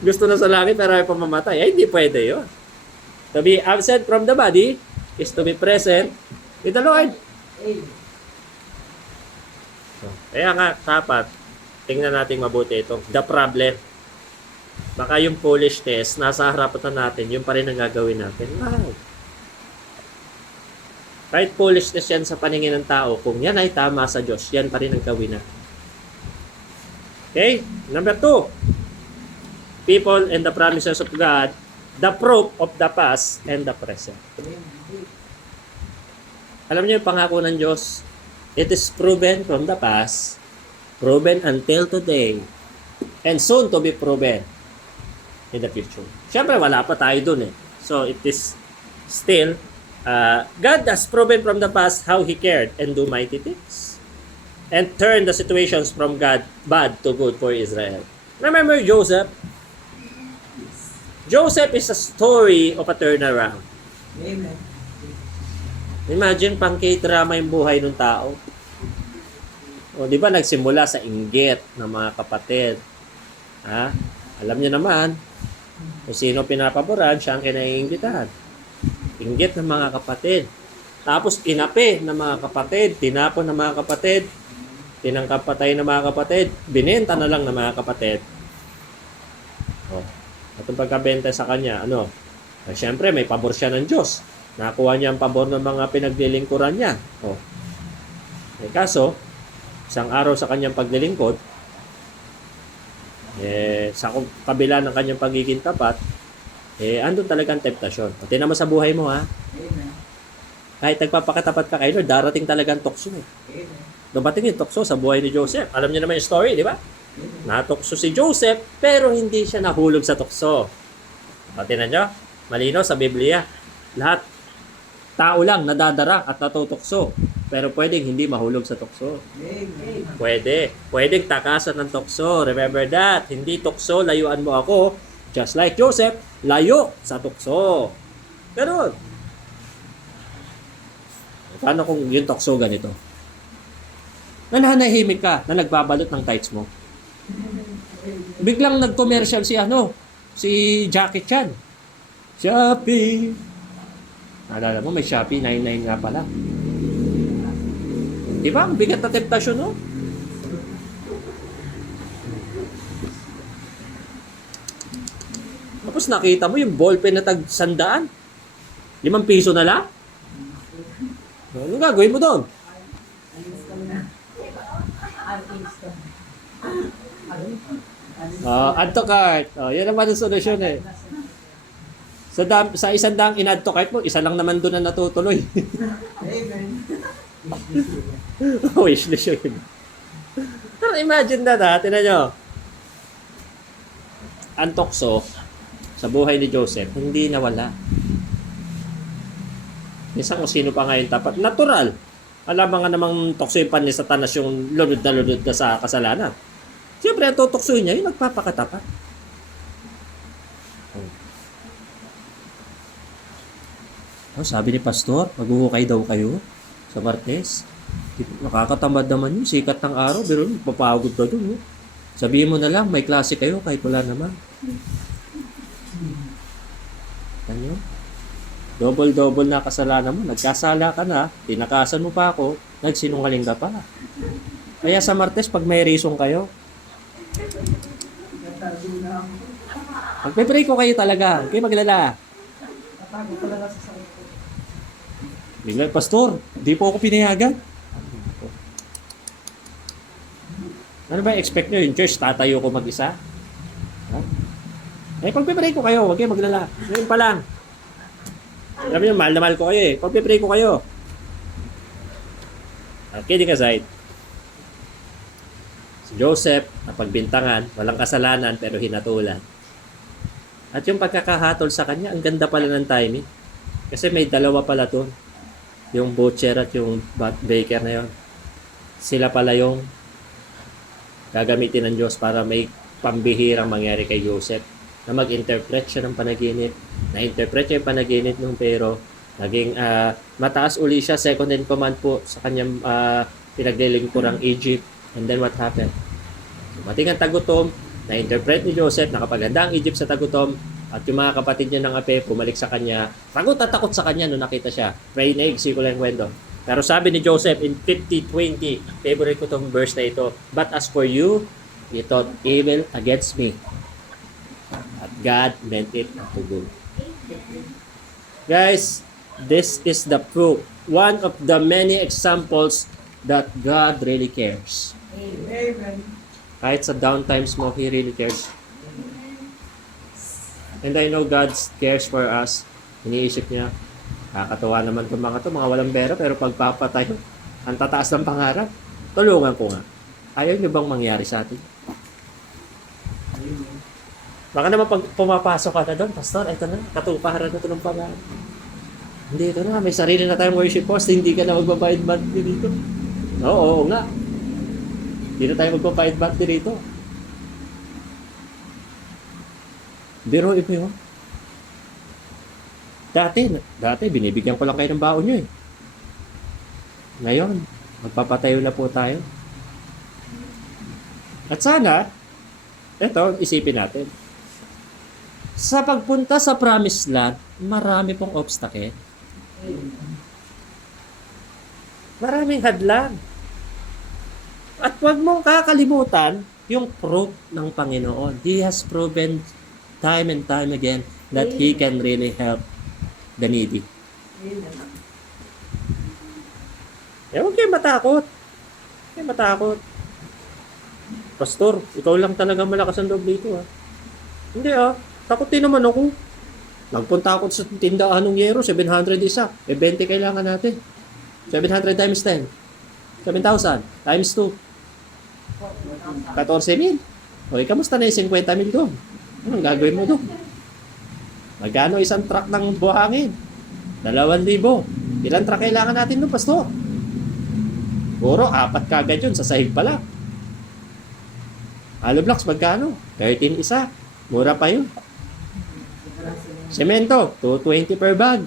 Gusto na sa langit, pero ay pa mamatay. Hindi pwede yun. To be absent from the body is to be present with the Lord. Kaya nga, dapat, tingnan natin mabuti ito. The problem. Baka yung foolishness, nasa harapan natin, yung pa rin ang gagawin natin. Wow. Kahit foolishness yan sa paningin ng tao, kung yan ay tama sa Diyos, yan pa rin ang gawin natin. Okay? Number 2. People and the promises of God, the proof of the past and the present. Alam niyo yung pangako ng Diyos, it is proven from the past, proven until today, and soon to be proven in the future. Siyempre, wala pa tayo dun eh. So, it is still, God has proven from the past how He cared and do mighty things. And turn the situations from bad to good for Israel. Remember Joseph? Joseph is a story of a turnaround. Amen. Imagine, pang K-drama yung buhay ng tao. Di ba nagsimula sa inggit ng mga kapatid? Alam niyo naman, kung sino pinapaboran, siya ang kinaiinggitahan. Inggit ng mga kapatid. Tapos inapi ng mga kapatid, tinapon ng mga kapatid, tinangkapatay ng mga kapatid, binenta na lang ng mga kapatid. At ang pagkabenta sa kanya, siyempre may pabor siya ng Diyos. Nakuha niya ang pabor ng mga pinaglilingkuran niya. Kaso, isang araw sa kanyang paglilingkod, sa kabila ng kanyang pagiging tapat, andun talagang temptasyon. Pati naman sa buhay mo, ha? Amen. Kahit nagpapakatapat ka kay Lord, darating talagang tukso. Amen. Dumating yung tukso sa buhay ni Joseph. Alam niyo naman yung story, di ba? Natukso si Joseph, pero hindi siya nahulog sa tukso. Pati na nyo, malinaw sa Biblia. Lahat, tao lang nadadara at natutukso. Pero pwedeng hindi mahulog sa tukso. Amen. Pwede. Pwedeng takasan ng tukso. Remember that. Hindi tukso, layuan mo ako. Just like Joseph, layo sa tukso. Pero, paano kung yung tukso ganito? Nananahimik ka na nagbabalot ng tights mo. Biglang nag-commercial si Jackie Chan. Shopee. Naalala mo, may Shopee 99 nga pala. Di ba? Ang bigat na temptasyon, no? Tapos nakita mo yung ballpen na tag 100. 5 piso na lang? Ano gagawin mo doon? Add to cart. Yan naman ang solusyon eh. Sa isang daang in-add to cart mo, isa lang naman doon na natutuloy. Amen. Wishlist yun. Pero imagine na, tinan nyo. Ang tukso sa buhay ni Joseph, hindi nawala. Minsan kung sino pa ngayon tapat. Natural. Alam nga namang tukso yung pan ni Satanas yung lunod na sa kasalanan. Siyempre, ang tutuksoin niya, yung nagpapakatapat. Sabi ni Pastor, maghuhukay daw kayo sa Martes. Nakakatamad naman yun, sikat ng araw, pero papagod ka dun. Sabihin mo na lang, may klase kayo kahit wala naman. Kanyo? Double-double na kasalanan mo. Nagkasala ka na, tinakasan mo pa ako, nagsinungaling ka pa. Kaya sa Martes, pag may reason kayo, magpe-pray ko kayo talaga. Huwag kayo maglala. Bigla, Pastor, di po ako pinayagan. Ano ba expect nyo? Yung church, tatayo ko mag-isa? Ha? Eh, pagpe-pray ko kayo, huwag kayo maglala. Ngayon pa lang. Alam niyo, mahal na mahal ko kayo eh. Pagpe-pray ko kayo. Kidding aside, si Joseph, napagbintangan, walang kasalanan, pero hinatulan. At yung pagkakahatol sa kanya, ang ganda pala ng timing. Kasi may dalawa pala to. Yung butcher at yung baker na yon. Sila pala yung gagamitin ng Diyos para may pambihirang mangyari kay Joseph. Na mag-interpret siya ng panaginip. Na-interpret siya yung panaginip nung pero naging mataas uli siya, second in command po sa kanyang pinaglilingkurang Egypt. And then what happened? Dumating ang tagutom, na-interpret ni Joseph, nakapaganda ang Egypt sa tagutom, at yung mga kapatid niya ng ape, pumalik sa kanya. Takot at takot sa kanya nung nakita siya. Pray na egg, siko lang yung kwento. Pero sabi ni Joseph in 50:20, favorite ko tong verse na ito, but as for you, you thought evil against me. At God meant it to good. Guys, this is the proof. One of the many examples that God really cares. Amen. Kahit sa down times mo, He really cares. And I know God cares for us. Iniisip niya, kakatuwa naman itong mga walang pera, pero pagpapatayo, ang tataas ng pangarap, tulungan ko nga. Ayaw niyo bang mangyari sa atin? Baka naman pag pumapasok ka na doon, Pastor, ito na, katuparan na ito ng pangarap. Hindi, ito na, may sarili na tayong worship post, hindi ka na magbabayad monthly dito. Oo nga. Hindi na tayo magbabayad monthly dito. Biro ipo yun. Dati, binibigyan ko lang kayo ng baon nyo eh. Ngayon, magpapatayo na po tayo. At sana, eto, isipin natin. Sa pagpunta sa Promised Land, marami pong obstacle. Maraming hadlang. At huwag mong kakalimutan yung proof ng Panginoon. He has proven time and time again that He can really help the needy. Huwag kayo matakot. Huwag kayo matakot. Pastor, ikaw lang talaga malakas ang loob dito ha. Hindi takot din naman ako. Nagpunta ako sa tindahan ng yero, 700 isa. 20 kailangan natin. 700 times 10. 7,000 times 2. 14,000. Okay, kamusta na yung 50,000 doon? Anong gagawin mo doon? Magkano isang truck ng buhangin? 2,000. Ilang truck kailangan natin doon, Pastor? Puro, 4 kagad yun, sa sahig pala. Hollow blocks, magkano? 13 isa. Mura pa yun. Semento, 220 per bag.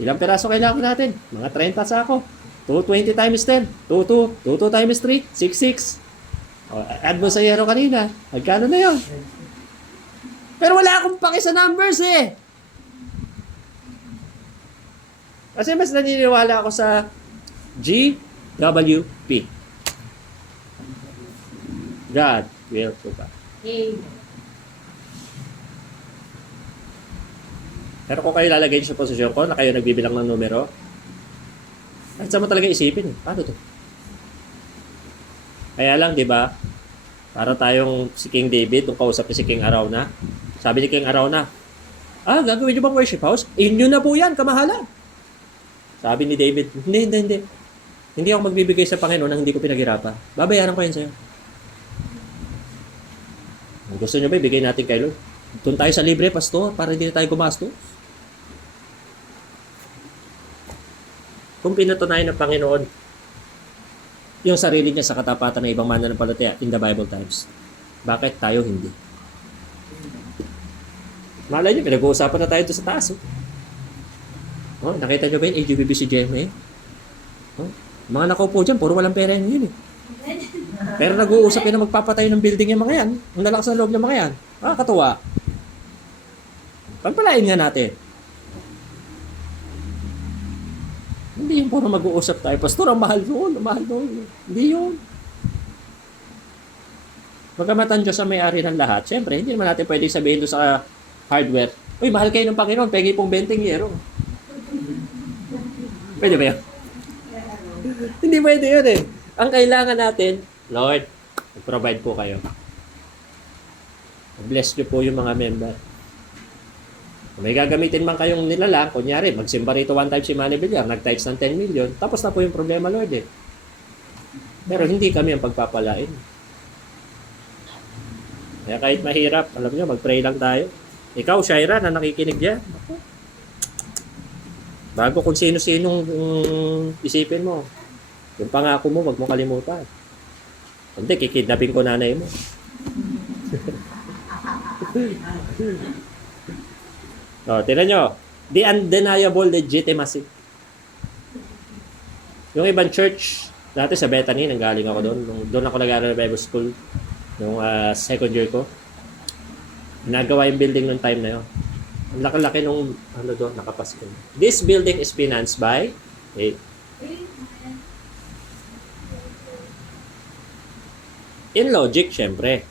Ilang peraso kailangan natin? Mga 30 sako. 220 times 10. 22. 22 times 3. 66. Add mo sa yero kanina. Magkano na yun? Pero wala akong paki sa numbers eh. Kasi mas naniniwala ako sa GWP. God will provide. Amen. Pero kung kayo lalagay sa posisyon ko na kayo nagbibilang ng numero, at saan mo talaga isipin, paano to? Kaya lang, di ba? Para tayong si King David, nung kausap ni si King Arauna, sabi ni King Arauna, gagawin niyo bang worship house? Inyo na po yan, kamahalan. Sabi ni David, hindi. Hindi ako magbibigay sa Panginoon nang hindi ko pinaghirapan. Babayaran ko yan sa'yo. Kung gusto niyo ba, ibigay natin kay Lord. Doon tayo sa libre, pastor, para hindi na tayo gumastos. Kung pinatunayan ng Panginoon yung sarili niya sa katapatan ng ibang mananampalataya in the Bible times, bakit tayo hindi? Malay niyo, pinag-uusapan na tayo doon sa taas. Nakita niyo ba yung AGBB si GMA? Mga nakaupo dyan, puro walang pera yun eh. Pero nag-uusap yun na magpapatay ng building yung mga yan. Ang lalakas ng loob ng mga yan. Katuwa. Pagpalain nga natin. Hindi yung puro mag-uusap tayo. Pastor, ang mahal doon. Hindi yun. Bagamat ang Diyos ang may-ari ng lahat, syempre, hindi naman natin pwede sabihin doon sa hardware, uy, mahal kayo ng Panginoon, pegi pong 20 yero. Pwede ba yun? Hindi pwede yun eh. Ang kailangan natin, Lord, provide po kayo. Bless nyo po yung mga member. Kung may gagamitin man kayong nilalang, kunyari, magsimba rito one time si Manny Villar, nag-tithes ng 10 million, tapos na po yung problema, Lord eh. Pero hindi kami ang pagpapalain. Kaya kahit mahirap, alam nyo, mag-pray lang tayo. Ikaw, Shaira, na nakikinig dyan. Bago kung sino-sinong isipin mo. Yung pangako mo, wag mo kalimutan. Hindi, kikidnapin ko nanay mo. Tingnan nyo. The undeniable legitimacy. Yung ibang church, dati sa Bethany, nanggaling ako doon. Doon ako nag-aaral Bible School nung second year ko. Nagawa yung building nung time na yun. Ang laki-laki nung doon, nakapasko. This building is financed by in logic, syempre.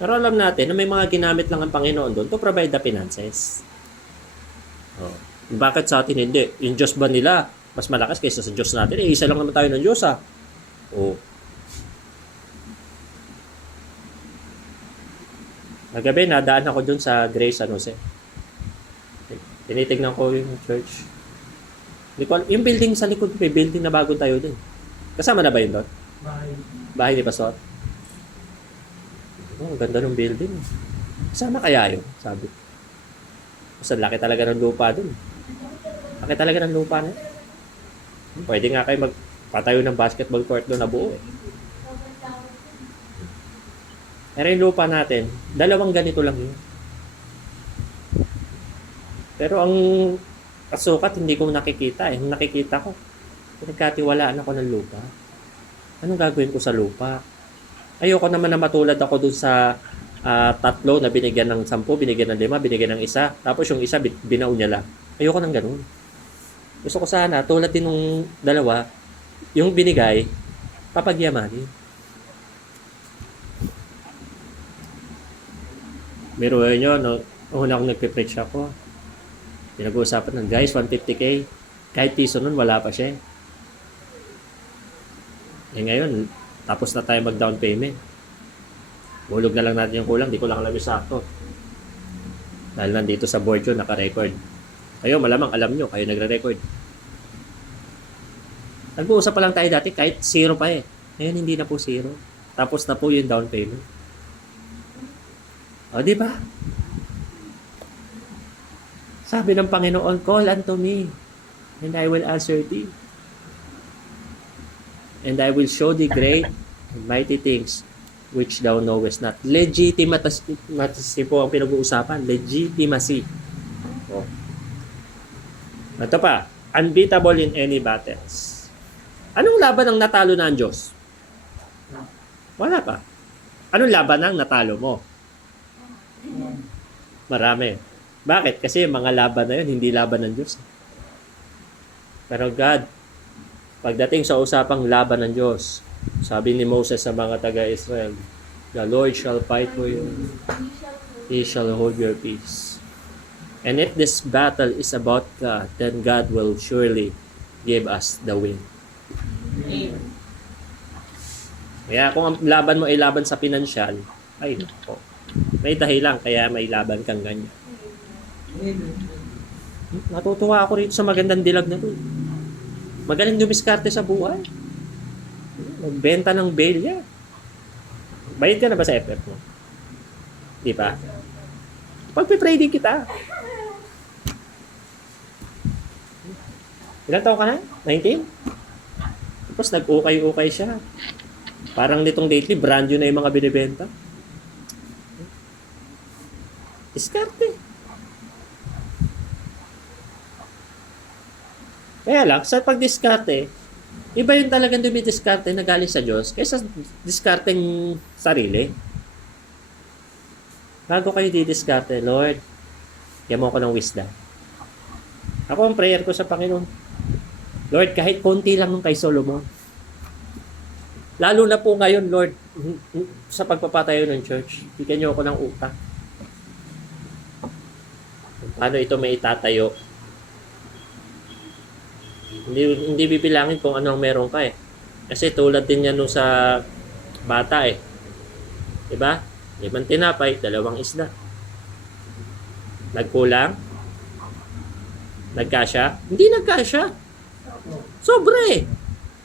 Pero alam natin na may mga ginamit lang ang Panginoon doon to provide the finances. Bakit sa atin hindi? Yung Diyos ba nila mas malakas kaysa sa Diyos natin? Isa lang naman tayo ng Diyos Nagabi, nadaan ako dun sa Grace San Jose. Tinitignan ko yung church. Yung building sa likod, may building na bagong tayo din. Kasama na ba yun doon? Bahay ni Pastor? Ang ganda ng building. Kasama kaya yun? Sabi. Kasi laki talaga ng lupa dun. Laki talaga ng lupa na. Pwede nga kayo magpatayo ng basketball court doon na buo eh. Pero yung lupa natin, dalawang ganito lang yun. Pero ang kasukat, hindi ko nakikita eh. Ang nakikita ko, pinagkatiwalaan ako ng lupa. Anong gagawin ko sa lupa? Ayoko naman na matulad ako dun sa 3 na binigyan ng 10, binigyan ng 5, binigyan ng 1. Tapos yung isa, binaon niya lang. Ayoko nang ganun. Gusto ko sana, tulad din ng 2, yung binigay, papagyamanin. Meron nyo, una akong nagpipreach ako. Pinag-uusapan ng guys, 150K. Kahit piso nun, wala pa siya. Ngayon, tapos na tayo mag-down payment. Hulog na lang natin yung kulang, di ko lang alam yung sakto. Dahil nandito sa board yun, naka-record. Kayo, malamang alam nyo, kayo nagre-record. Nag-uusap pa lang tayo dati, kahit 0 pa eh. Ngayon, hindi na po 0. Tapos na po yung down payment. Di ba? Sabi ng Panginoon, call unto me, and I will answer thee. And I will show thee great and mighty things which thou knowest not. Legitimacy po ang pinag-uusapan. Legitimacy. Ito pa, unbeatable in any battles. Anong laban ang natalo na ang Diyos? Wala pa. Anong laban ang natalo mo? Marami. Bakit? Kasi yung mga laban na yun, hindi laban ng Diyos. Pero God, pagdating sa usapang laban ng Diyos, sabi ni Moses sa mga taga-Israel, the Lord shall fight for you. He shall hold your peace. And if this battle is about God, then God will surely give us the win. Kaya kung ang laban mo ay laban sa pinansyal, ay nako. May dahilan kaya may laban kang ganyan. Natutuwa ako rito sa magandang dilag na to. Magaling dumiskarte sa buhay. Magbenta ng bail yan. Bayad ka na ba sa FF mo? Di ba? Pagpipray din kita. Ilan taon ka na? 19? Tapos nag-ukay-ukay siya. Parang nitong lately, brand new na yung mga binibenta. Diskarte. Kaya lang, sa pagdiskarte, iba yung talagang dumidiskarte na galing sa Diyos kaysa diskarteng sarili. Bago kayo didiskarte, Lord, bigyan mo ko ng wisdom. Ako ang prayer ko sa Panginoon, Lord, kahit konti lang nung kay Solomon. Lalo na po ngayon, Lord, sa pagpapatayo ng church, bigyan niyo ako ng utang. Paano ito may itatayo? Hindi bibilangin kung anong meron ka eh. Kasi tulad din yan nung sa bata eh. Diba? 5 tinapay, 2 isda. Nagkulang? Nagkasya? Hindi nagkasya. Sobra eh.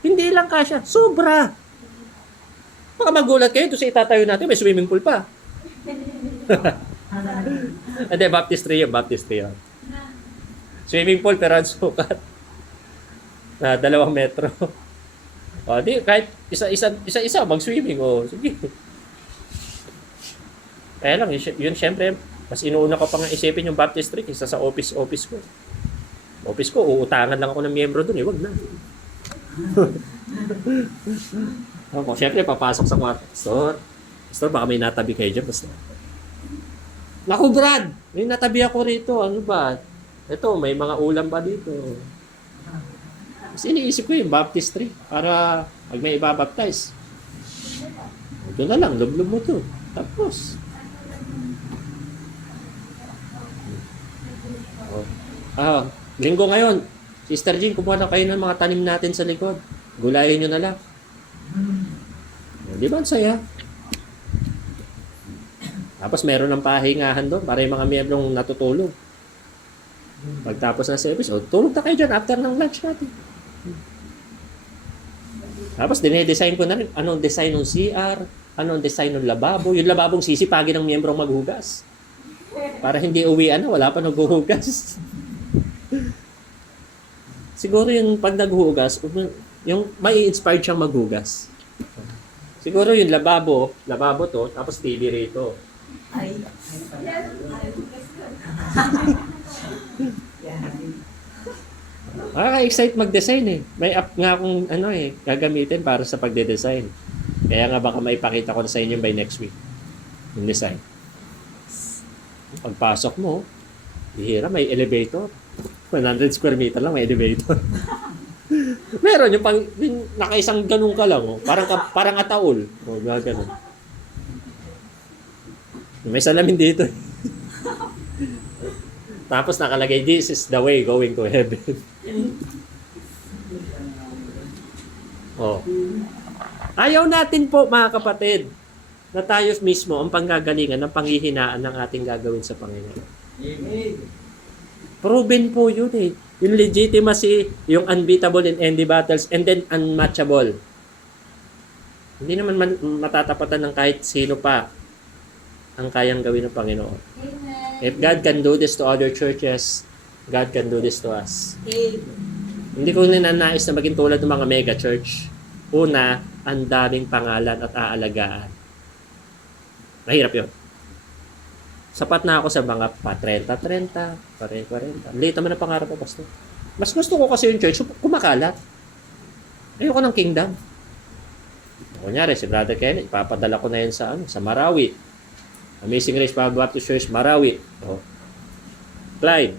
Hindi lang kasya. Sobra. Baka magulat kayo, ito sa itatayo natin, may swimming pool pa. Hindi, baptistry yun. Swimming pool, pero ang sukat. Na 2 metro. O, di, kahit isa-isa mag-swimming. O, sige. Kaya lang, yun syempre, mas inuuna ko pa nga isipin yung baptistry kaysa sa office ko. Office ko, uutangan lang ako ng miyembro dun eh. Wag na. Ako, syempre, papasok sa kwarto. Pastor, baka may natabi kayo dyan, Pastor. Naku, Brad! May natabi ako rito. Ano ba? Ito, may mga ulam ba dito? Kasi iniisip ko yung baptistry para pag may ibabaptize. Ito na lang, lublob mo to. Tapos. Linggo ngayon, Sister Jean, kumuha na kayo ng mga tanim natin sa likod. Gulayin nyo na lang. Di ba ang saya? Tapos meron ng pahingahan doon para yung mga miyembrong natutulog. Pagtapos ng service, tulog na kayo dyan after ng lunch natin. Tapos dinedesign ko na rin anong design ng CR, anong design ng lababo. Yung lababong sisipagin ng miyembrong maghugas. Para hindi uwian na, wala pa naghuhugas. Siguro yung pag naghuhugas, yung may inspired siyang maghugas. Siguro yung lababo to, tapos TV rito. Excite mag-design eh. May app nga akong gagamitin para sa pagde-design. Kaya nga baka maipakita ko na sa inyo by next week. Yung design. Pagpasok mo, bihira, may elevator. 100 square meter lang, may elevator. Meron yung nakaisang ganun ka lang, parang ataol. Ganun. May salamin dito. Tapos nakalagay, this is the way going to heaven. Ayaw natin po, mga kapatid, na tayo mismo ang panggagalingan ng panghihinaan ng ating gagawin sa Panginoon. Amen. Proven po yun eh. Yung legitimacy, yung unbeatable in any battles, and then unmatchable. Hindi naman matatapatan ng kahit sino pa ang kayang gawin ng Panginoon. Amen. If God can do this to other churches, God can do this to us. Amen. Hindi ko ninanais na maging tulad ng mga mega church. Una, ang daming pangalan at aalagaan. Mahirap yun. Sapat na ako sa mga pa 30-30, 40-40. Late naman ang pangarap ko, Pastor. Mas gusto ko kasi yung church kumakalat. Ayoko ng kingdom. Kunyari, si Brother Kenneth, ipapadala ko na yan sa Marawi. Amazing Grace Baptist Church, Marawi. Clyde,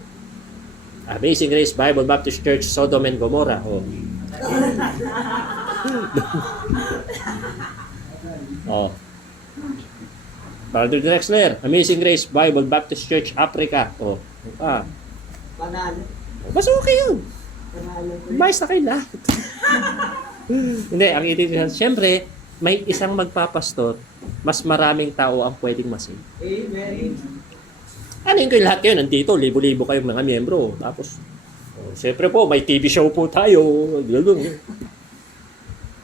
Amazing Grace Bible Baptist Church, Sodom and Gomorrah. Oh. Oh. Brother Drexler, Amazing Grace Bible Baptist Church, Africa. Oh. Ah. Panalo. Mas okay yun. Panalo ko. Mais na kayo lahat. Hindi, ang itin siyempre, may isang magpapastor, mas maraming tao ang pwedeng masing. Amen. Ano yun kayo lahat kayo? Nandito, libo-libo kayong mga miyembro. Tapos, siyempre po, may TV show po tayo.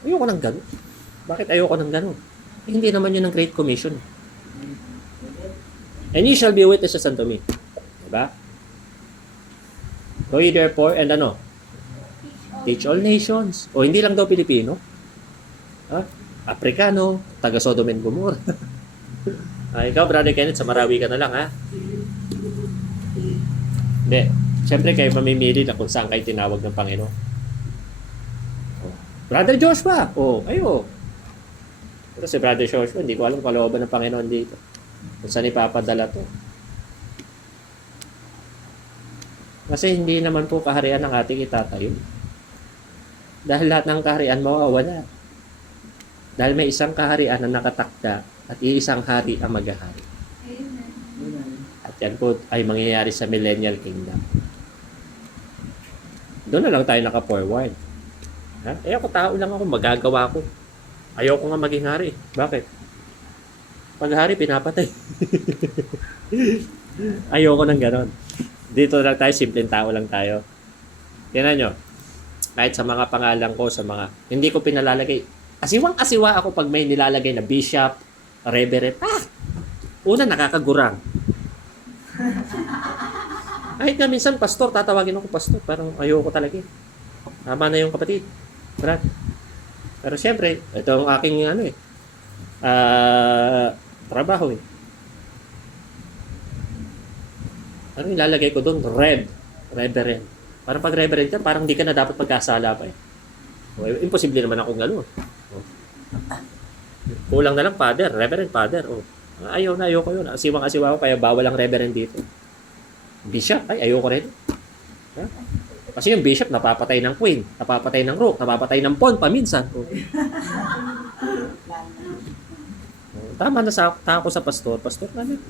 Ayoko ng gano'n. Bakit ayoko ng gano'n? Eh, hindi naman yun ang Great Commission. And ye shall be witnesses unto me. Diba? Go ye therefore and teach all nations. O hindi lang daw Pilipino. Afrikano, taga Sodom and Gomorrah. Ikaw, Brother Kenneth, sa Marawi ka na lang, ha? Hindi. Siyempre, kayo mamimili na kung saan kayo tinawag ng Panginoon. Brother Joshua, ayo. Pero si Brother Joshua, hindi ko alam kalooban ng Panginoon dito. Kung saan ipapadala to. Kasi hindi naman po kaharian ng ating itatayo. Dahil lahat ng kaharian mawawala. Dahil may isang kaharian na nakatakda at iisang hari ang maghahari. At yan po ay mangyayari sa Millennial Kingdom. Doon na lang tayo naka-forward. Ako tao lang ako, magagawa ko. Ayoko nga maging hari. Bakit? Pag hari, pinapatay. Ayoko ng ganon. Dito lang tayo, simpleng tao lang tayo. Tingnan nyo. Kahit sa mga pangalan ko, sa mga, hindi ko pinalalagay. Asiwang-asiwa ako pag may nilalagay na bishop, reverend. Una, nakakagurang. Kahit nga minsan, pastor, tatawagin ako pastor. Parang ayoko talaga. Tama na yung kapatid. Brad. Pero siyempre, ito ang aking trabaho eh. Ano ilalagay ko doon? Reverend. Parang pag reverend ka, parang hindi ka na dapat magkasala pa eh. Imposible naman akong gano'n. Kulang na lang father, reverend father. Ayoko yun. Asiwang-asiwa ko, kaya bawal ang reverend dito. Bishop, ayoko rin. Kasi yung bishop, napapatay ng queen, napapatay ng rook, napapatay ng pawn, paminsan. Tama na ako sa pastor. Pastor namin.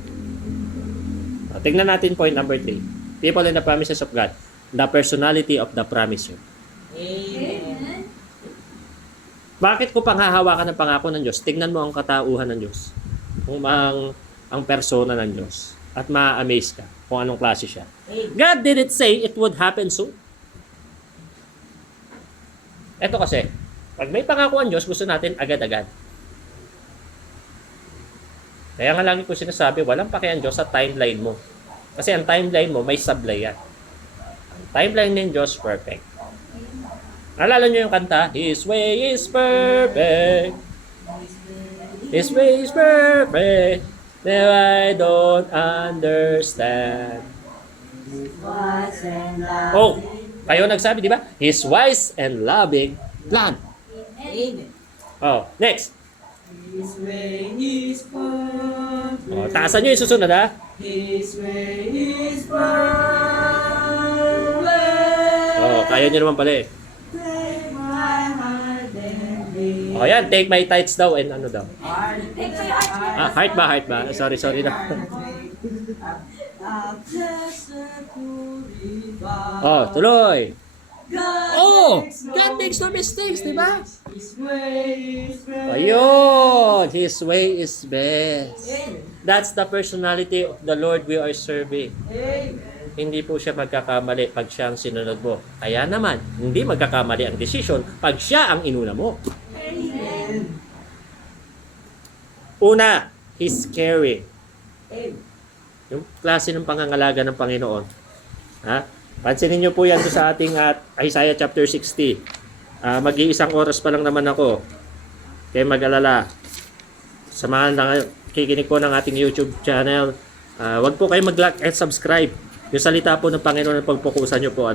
Tingnan natin point number 3. People in the promises of God. The personality of the promiser. Amen. Bakit ko panghahawakan ng pangako ng Diyos? Tingnan mo ang katauhan ng Diyos. Ang persona ng Diyos. At ma-amaze ka kung anong klase siya. God didn't say it would happen soon. Ito kasi, pag may pangako ang Diyos, gusto natin agad-agad. Kaya nga lagi ko sinasabi, walang pake ang Diyos sa timeline mo. Kasi ang timeline mo, may sablay yan. Ang timeline ng Diyos, perfect. Alala nyo yung kanta, His way is perfect. His way is perfect. Now I don't understand. Kayo nagsabi, di ba? His wise and loving plan. Amen. Next. His way is perfect. Taasan nyo yung susunod, ha? His way is perfect. Kaya nyo naman pala eh. Take my heart and lead. Yan, take my tithes daw and ano daw. Heart Heart ba? Sorry daw. Tuloy. God makes no mistakes, di ba? His way is perfect. Ayun, His way is best. That's the personality of the Lord we are serving. Amen. Hindi po siya magkakamali pag siya ang sinunod mo. Kaya naman, hindi magkakamali ang decision pag siya ang inuna mo. Amen. Una, He's caring. Amen. Yung klase ng pangangalaga ng Panginoon. Pansinin niyo po yan sa ating Isaiah chapter 60. Mag-iisang oras pa lang naman ako. Kaya mag-alala. Samahan lang, kikinig po ng ating YouTube channel. Wag po kayo mag-like and subscribe. Yung salita po ng Panginoon na pagpukusan niyo po,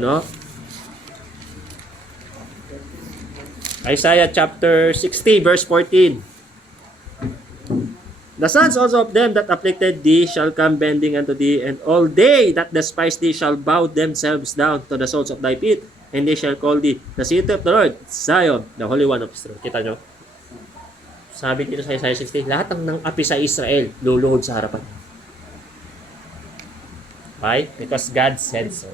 Isaiah chapter 60 verse 14. The sons also of them that afflicted thee shall come bending unto thee, and all they that despise thee shall bow themselves down to the soles of thy feet, and they shall call thee the city of the Lord, Zion, the Holy One of Israel. Kita nyo? Sabi dito sa Isaiah 60, lahat ng api sa Israel, luluhod sa harapan. Why? Because God said so.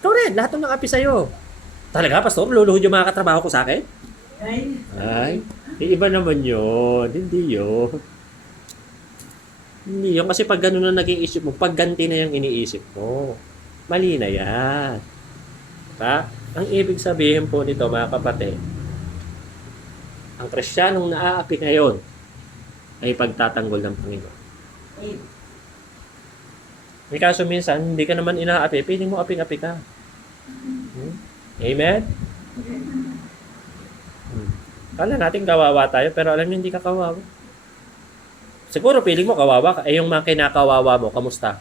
Ikaw rin, lahat ng api sa'yo. Talaga, pastor, luluhod yung mga katrabaho ko sa akin? Ay, iba naman yun. Hindi yun. Hindi yun. Kasi pag gano'n na naging isip mo, pag ganti na yung iniisip mo, mali na yan. Diba? Ang ibig sabihin po nito, mga kapatid, ang Kristiyanong naaapi ngayon ay pagtatanggol ng Panginoon. May kaso minsan, hindi ka naman inaapi, piling mo aping-api ka. Amen? Kala natin kawawa tayo, pero alam niyo hindi ka kawawa. Siguro piling mo kawawa ka, yung mga kinakawawa mo, kamusta?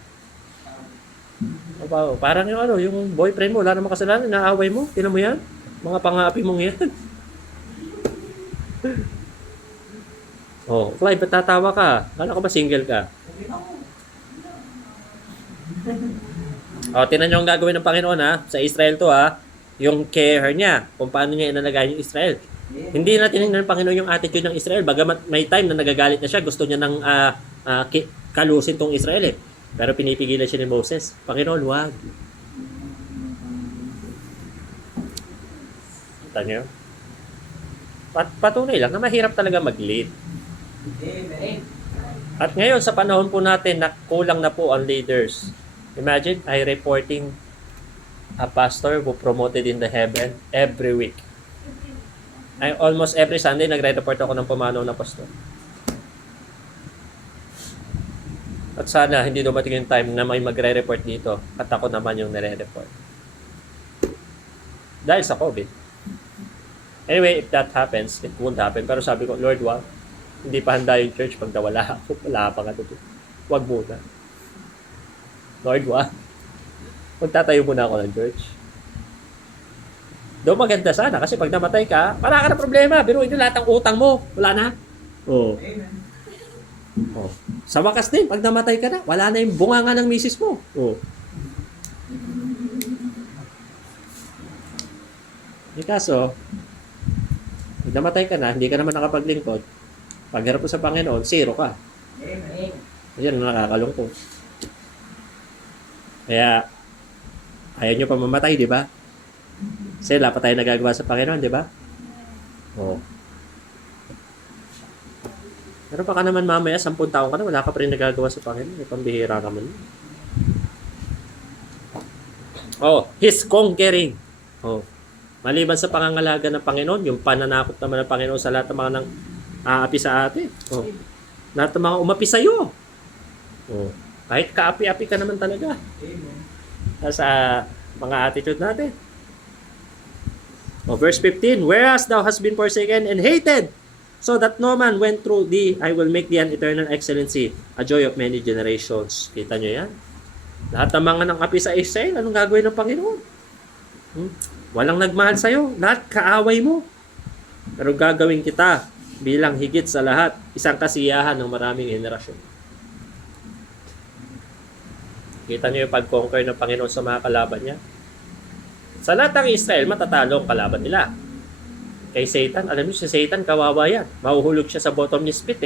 Parang yung yung boyfriend mo, wala namang kasalanan, naaway mo, tinan mo yan? Mga pang-aapi mong yan. Oh, Clive, ba't tatawa ka? Kala ko ba single ka? Tinan nyo ang gagawin ng Panginoon sa Israel to yung care niya, kung paano niya inalagay yung Israel. Hindi na tinignan ng Panginoon yung attitude ng Israel. Bagamat may time na nagagalit na siya, gusto niya nang kalusin tong Israel Pero pinipigilan siya ni Moses. Panginoon, wag. Kita niyo? Patunay lang na mahirap talaga mag-lead. At ngayon, sa panahon po natin, kulang na po ang leaders. Imagine, I reporting a pastor who promoted in the heaven every week. Almost every Sunday, nagre-report ako ng pumanaw na pastor. At sana, hindi dumating yung time na may magre-report dito at ako naman yung nire-report. Dahil sa COVID. Anyway, if that happens, it won't happen. Pero sabi ko, Lord, wag. Hindi pa handa yung church pag nawala ako. Wala pa nga ito. Wag muna. Lord, wag. Magtatayo muna ako ng church. Doon maganda sana kasi pag namatay ka, wala ka na problema. Biruin nyo lahat ng utang mo. Wala na. Oh. Oh. Sa wakas din, pag namatay ka na, wala na yung bunganga ng misis mo. Oh. Di kaso, pag namatay ka na, hindi ka naman nakapaglingkod. Pagharap mo sa Panginoon, zero ka. Yan, nakakalungkot. Kaya, ayaw nyo pa mamatay, di ba? Kasi wala pa tayo nagagawa sa Panginoon, di ba? Oo. Pero baka naman mamaya, 10 taon ka na, wala ka pa rin nagagawa sa Panginoon. May pambihira ka man. His conquering. Maliban sa pangangalaga ng Panginoon, yung pananakot naman ng Panginoon sa lahat ng mga nang aapi sa atin. Lahat ng mga umapi sa'yo. Kahit kaapi-api ka naman talaga. Sa mga attitude natin. Verse 15, whereas thou hast been forsaken and hated, so that no man went through thee, I will make thee an eternal excellency, a joy of many generations. Kita nyo yan? Lahat ng mga nang api sa Israel, anong gagawin ng Panginoon? Walang nagmahal sa'yo. Lahat kaaway mo. Pero gagawin kita bilang higit sa lahat, isang kasiyahan ng maraming henerasyon. Kita niyo yung pag-conquer ng Panginoon sa mga kalaban niya? Sa lahat ng Israel, matatalo ang kalaban nila. Kay Satan, alam niyo si Satan, kawawa yan. Mahuhulog siya sa bottomless pit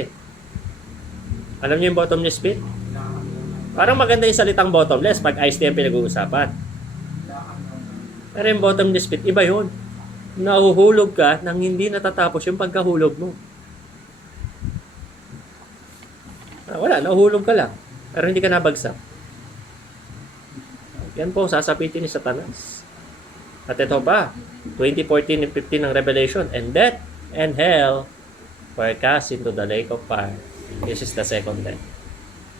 Alam niyo yung bottomless pit? Parang maganda yung salitang bottomless pag ice tea ang pinag-uusapan. Pero yung bottomless pit, iba yun. Nahuhulog ka nang hindi natatapos yung pagkahulog mo. Wala, nahuhulog ka lang. Pero hindi ka nabagsak. Yan po, sasapitin ni Satanas. At ito pa, 20:14 and 15 ng Revelation, and death and hell were cast into the lake of fire. This is the second death.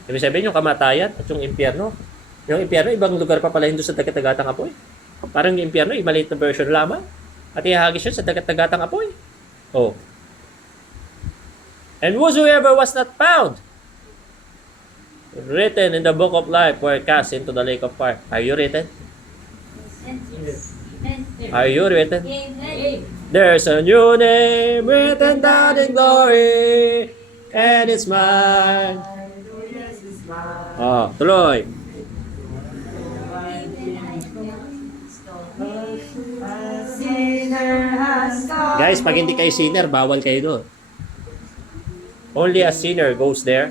Ibig sabihin yung kamatayan at yung impyerno. Yung impyerno, ibang lugar pa pala hindi sa dagat-dagatang apoy. Parang yung impyerno, maliit na version lamang. At ihagis yun sa dagat-dagatang apoy. And whosoever was not found written in the book of life were cast into the lake of fire. Are you written? Are you written? There's a new name written down in glory, and it's mine. Oh, tuloy. Guys, pag hindi kayo sinner, bawal kayo doon. Only a sinner goes there.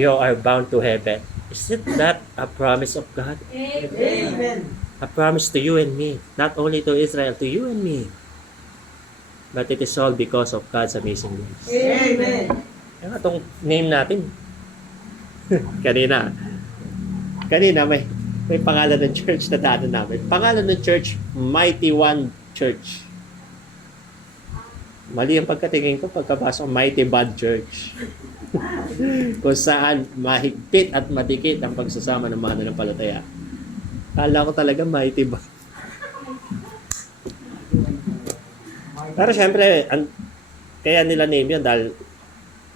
You are bound to heaven. Isn't that a promise of God? Amen. A promise to you and me. Not only to Israel, to you and me. But it is all because of God's amazing grace. Amen. Yung itong name natin. Kanina may pangalan ng church na daanan namin. Pangalan ng church, Mighty One Church. Mali ang pagkatingin ko pagkabasa ng Mighty Bad Church. Kung saan mahigpit at madikit ang pagsasama ng mga mananampalataya. Kala ko talaga Mighty Bad. Pero syempre, kaya nila name yun dahil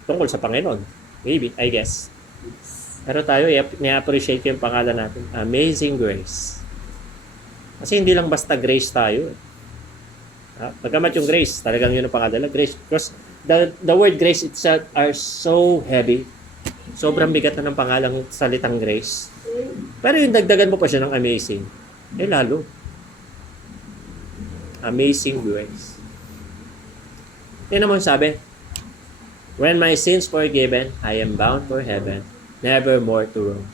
tungkol sa Panginoon. Maybe, I guess. Pero tayo, ni-appreciate ko yung pangalan natin. Amazing Grace. Kasi hindi lang basta grace tayo. Pagkamat yung grace, talagang yun ang pangalan. Grace. Because the word grace itself are so heavy. Sobrang bigat na ng pangalang salitang grace. Pero yung dagdagan mo pa siya ng amazing, lalo. Amazing Grace. Yan naman sabi, when my sins forgiven, I am bound for heaven, never more to roam.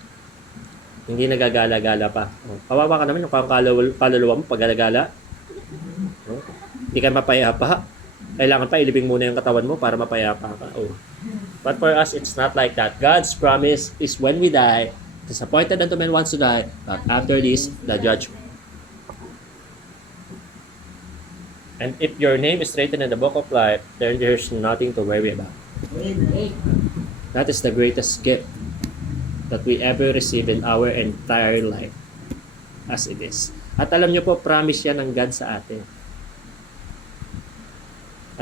Hindi nagagala-gala pa. Kawawa ka naman yung kaluluwa mo pag-galagala. Hindi ka mapayapa. Kailangan pa ilibing muna yung katawan mo para mapayapa ka. But for us, it's not like that. God's promise is when we die, disappointed unto men wants to die, but after this, the judgment. And if your name is written in the book of life, then there's nothing to worry about. That is the greatest gift that we ever receive in our entire life as it is. At alam niyo po, promise yan ng God sa atin.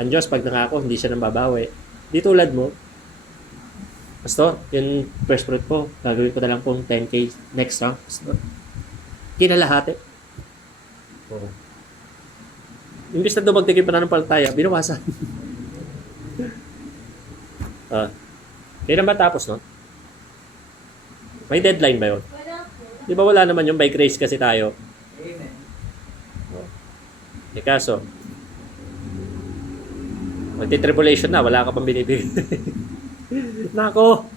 Ang Diyos, pag nangako, hindi siya nang babawi. Di tulad mo, Pastor, yung first fruit ko, gagawin ko na lang pong 10K next round. Pastor, kinalahati. Imbis na dumagdag yung pananampalataya, binawasan. Kailan ba tapos, no? May deadline ba yun? Di ba wala naman yung by grace kasi tayo? Amen. Kaso, magti-tribulation na, wala ka pang binibigay. Nako!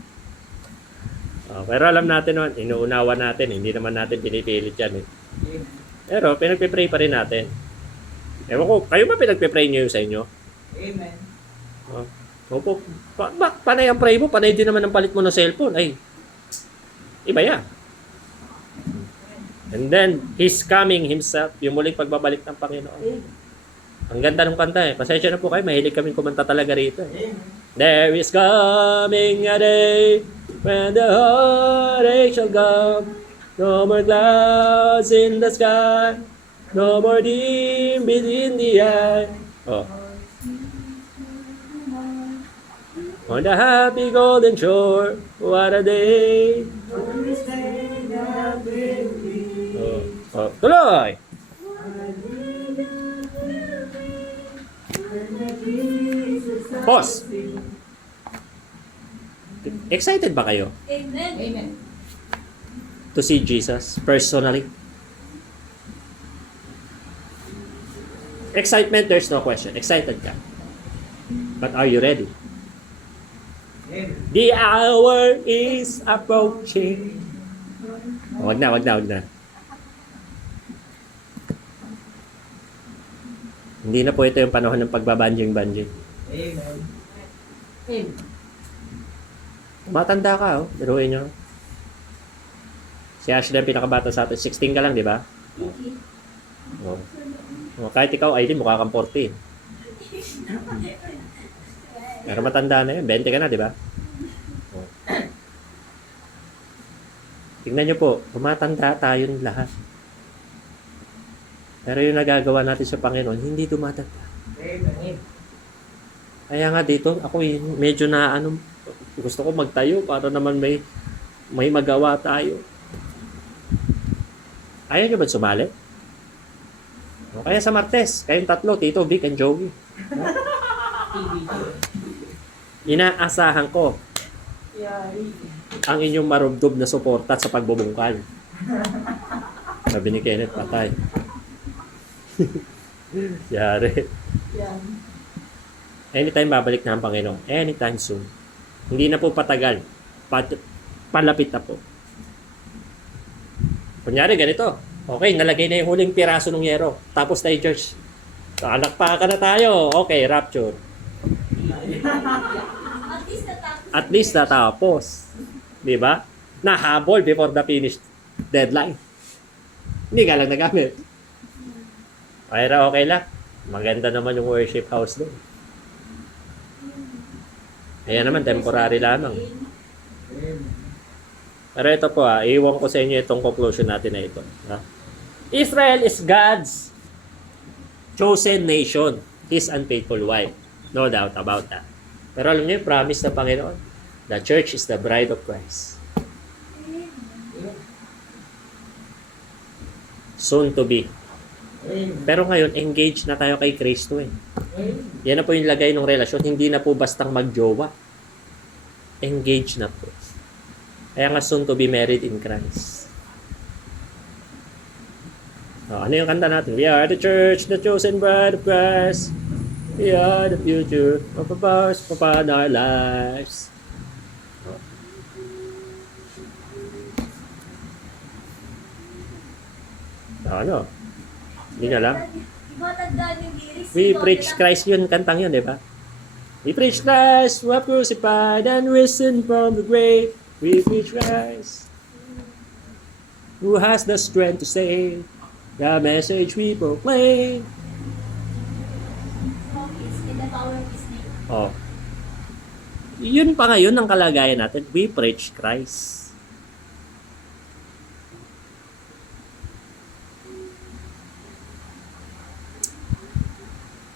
Pero alam natin naman, inuunawa natin, hindi naman natin pinipilit yan. Pero pinagpipray pa rin natin. Ewan ko, kayo ba pinagpipray niyo sa inyo? Amen. Opo. Panay ang pray mo, panay din naman ang palit mo ng cellphone. Ay, iba yan. And then, He's coming Himself, yung muling pagbabalik ng Panginoon. Ang ganda ng kanta eh. Pasensya na po kayo, mahilig kaming kumanta talaga rito eh. There is coming a day when the heartache shall come. No more clouds in the sky. No more dim within the eye. On the happy golden shore, what a day. Tuloy! Pause. Excited ba kayo Amen. Amen. to see Jesus personally? Excitement, there's no question. Excited ka. But are you ready? Amen. The hour is approaching. Wag na. Hindi na po ito yung panahon ng pagbabanjing-banjing. Amen. Amen. Matanda ka, biruin nyo. Si Ashley ang pinakabata sa atin. 16 ka lang, di ba? Kahit ikaw, Aileen, mukha kang 14. Pero matanda na yun. 20 ka na, di ba? Tingnan nyo po, tumatanda tayong lahat. Pero yung nagagawa natin sa Panginoon, hindi tumatanda. Amen. Kaya nga dito, ako medyo na ano, gusto ko magtayo para naman may magawa tayo. Ayaw nyo ba sumali? O kaya sa Martes, kayong tatlo, Tito, Vic, and Joey. Inaasahan ko ang inyong marubdob na suporta sa pagbubungkal. Sabi ni Kenneth, patay. Yari. Yan. Anytime babalik na ang Panginoon. Anytime soon. Hindi na po patagal. Palapit na po. Kunyari, ganito. Okay, nalagay na yung huling piraso ng yero. Tapos tayo, church. Kalakpakan na tayo. Okay, rapture. At least natapos. Di ba? Nahabol before the finish deadline. Hindi ka lang nagamit. Okay lang. Maganda naman yung worship house doon. Ayan naman, temporary lamang. Pero ito po iwan ko sa inyo itong conclusion natin na ito. Israel is God's chosen nation. His unfaithful wife. No doubt about that. Pero alam niyo yung promise ng Panginoon? The church is the bride of Christ. Soon to be. Pero ngayon, engage na tayo kay Kristo eh. Yan na po yung lagay ng relasyon. Hindi na po bastang magjowa. Engage na po. Kaya nga soon to be married in Christ. Ano yung kanta natin? We are the church, the chosen bride of Christ. We are the future of our lives. Ano? Hindi na lang. We preach Christ yun, kantang yun, di ba? We preach Christ, who are crucified and risen from the grave. We preach Christ, who has the strength to save. The message we proclaim. Oh. Yun pa ngayon ang kalagayan natin. We preach Christ.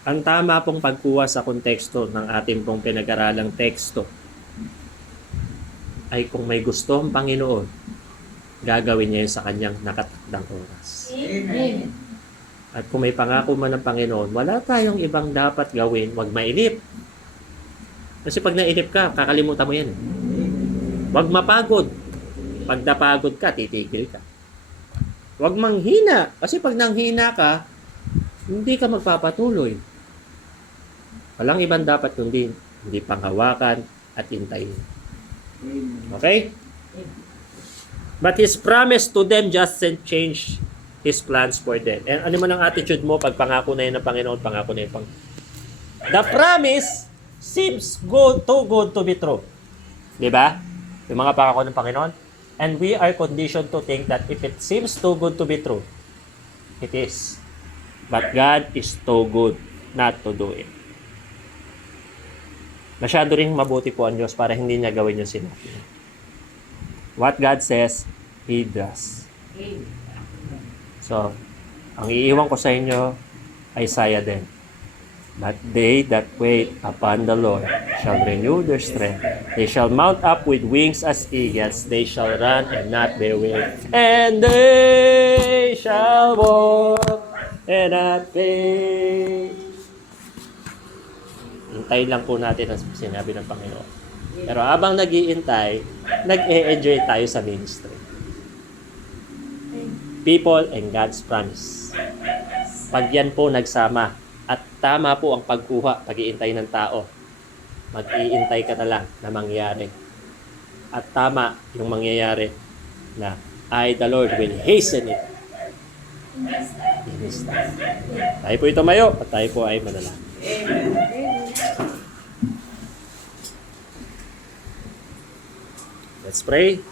Ang tama pong pagkuha sa konteksto ng ating pong pinag-aralang teksto ay kung may gusto ang Panginoon, gagawin niya yun sa kanyang nakatakdang oras. Amen. At kung may pangako man ng Panginoon, wala tayong ibang dapat gawin, wag mainip. Kasi pag nainip ka, kakalimutan mo yan. Wag mapagod. Pag napagod ka, titigil ka. Wag manghina. Kasi pag nanghina ka, hindi ka magpapatuloy. Walang ibang dapat kundi hindi panghawakan at hintayin. Okay? But His promise to them just change His plans for them. And ano man ang attitude mo pag pangako na yun ng Panginoon, pangako na yun. The promise seems too good to be true. Diba? Yung mga pangako ng Panginoon. And we are conditioned to think that if it seems too good to be true, it is. But God is too good not to do it. Masyado ring mabuti po ang Diyos para hindi niya gawin yung sinabi. What God says, He does. So, ang iiwan ko sa inyo, Isaiah din. But they that wait upon the Lord shall renew their strength. They shall mount up with wings as eagles. They shall run and not be weary. And they shall walk and not faint. Hintay lang po natin ang sinabi ng Panginoon. Pero habang nag-iintay, nag-e-enjoy tayo sa ministry. People and God's promise. Pag yan po nagsama, at tama po ang pagkuha, pag-iintay ng tao, mag-iintay ka na lang na mangyari. At tama yung mangyayari na the Lord will hasten it. In His time. Tayo po tumayo at tayo po ay manalangin. Let's pray.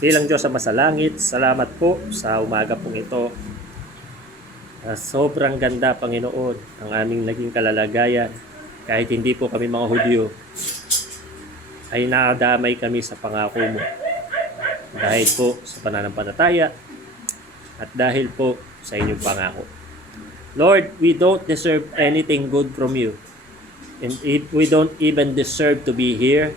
Bilang Diyos sa masalangit, salamat po sa umaga pong ito. Sobrang ganda, Panginoon, ang aming naging kalalagayan. Kahit hindi po kami mga Hudyo, ay nakadamay kami sa pangako mo. Dahil po sa pananampalataya at dahil po sa inyong pangako. Lord, we don't deserve anything good from you. And if we don't even deserve to be here,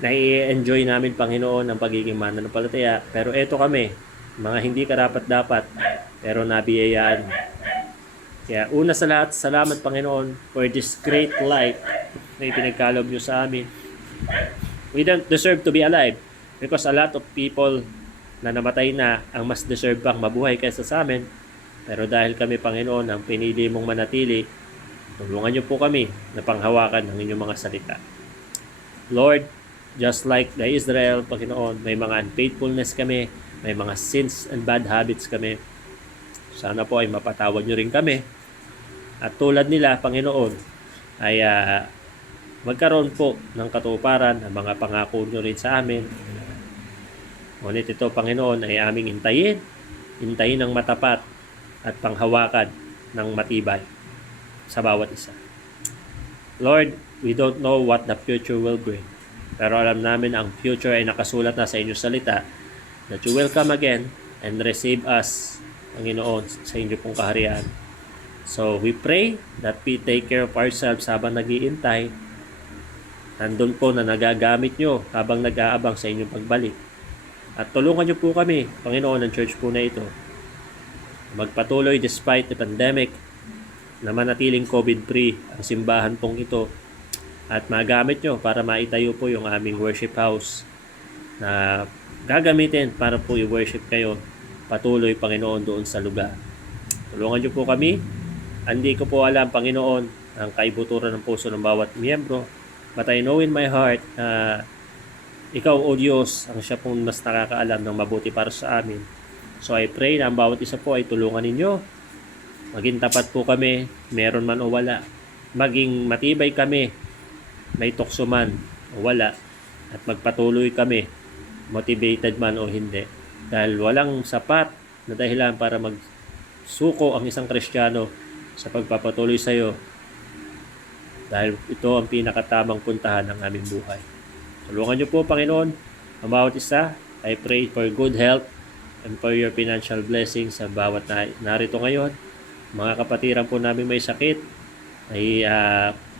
nai-enjoy namin, Panginoon, ang pagiging mananampalataya. Pero eto kami, mga hindi karapat-dapat, pero nabiyayaan. Kaya una sa lahat, salamat, Panginoon, for this great light na ipinagkaloob nyo sa amin. We don't deserve to be alive because a lot of people na namatay na ang mas deserve pang mabuhay kaysa sa amin. Pero dahil kami, Panginoon, ang pinili mong manatili, tulungan niyo po kami na panghawakan ng inyong mga salita. Lord, just like the Israel, Panginoon, may mga unfaithfulness kami, may mga sins and bad habits kami. Sana po ay mapatawad niyo rin kami. At tulad nila, Panginoon, ay magkaroon po ng katuparan ang mga pangako niyo rin sa amin. Ngunit ito, Panginoon, ay aming hintayin ng matapat at panghawakan ng matibay sa bawat isa. Lord, we don't know what the future will bring. Pero alam namin ang future ay nakasulat na sa inyong salita, that you will come again and receive us, Panginoon, sa inyong pong kaharian. So we pray that we take care of ourselves habang nag-iintay. Nandun po na nagagamit nyo habang nag-aabang sa inyong pagbalik. At tulungan nyo po kami, Panginoon, ng church po na ito, magpatuloy despite the pandemic, na manatiling COVID-free ang simbahan pong ito, at magamit nyo para maitayo po yung aming worship house na gagamitin para po i-worship kayo patuloy, Panginoon, doon sa lugar. Tulungan nyo po kami. Hindi ko po alam, Panginoon, ang kaibuturan ng puso ng bawat miyembro, but I know in my heart na ikaw, O Diyos, ang siya pong mas nakakaalam ng mabuti para sa amin. So I pray na ang bawat isa po ay tulungan ninyo. Maging tapat po kami, meron man o wala. Maging matibay kami, may tukso man o wala. At magpatuloy kami, motivated man o hindi. Dahil walang sapat na dahilan para magsuko ang isang Kristiyano sa pagpapatuloy sa iyo. Dahil ito ang pinakatamang puntahan ng aming buhay. Tulungan niyo po, Panginoon, ang bawat isa. I pray for good health and for your financial blessings sa bawat narito ngayon. Mga kapatiran po namin may sakit, may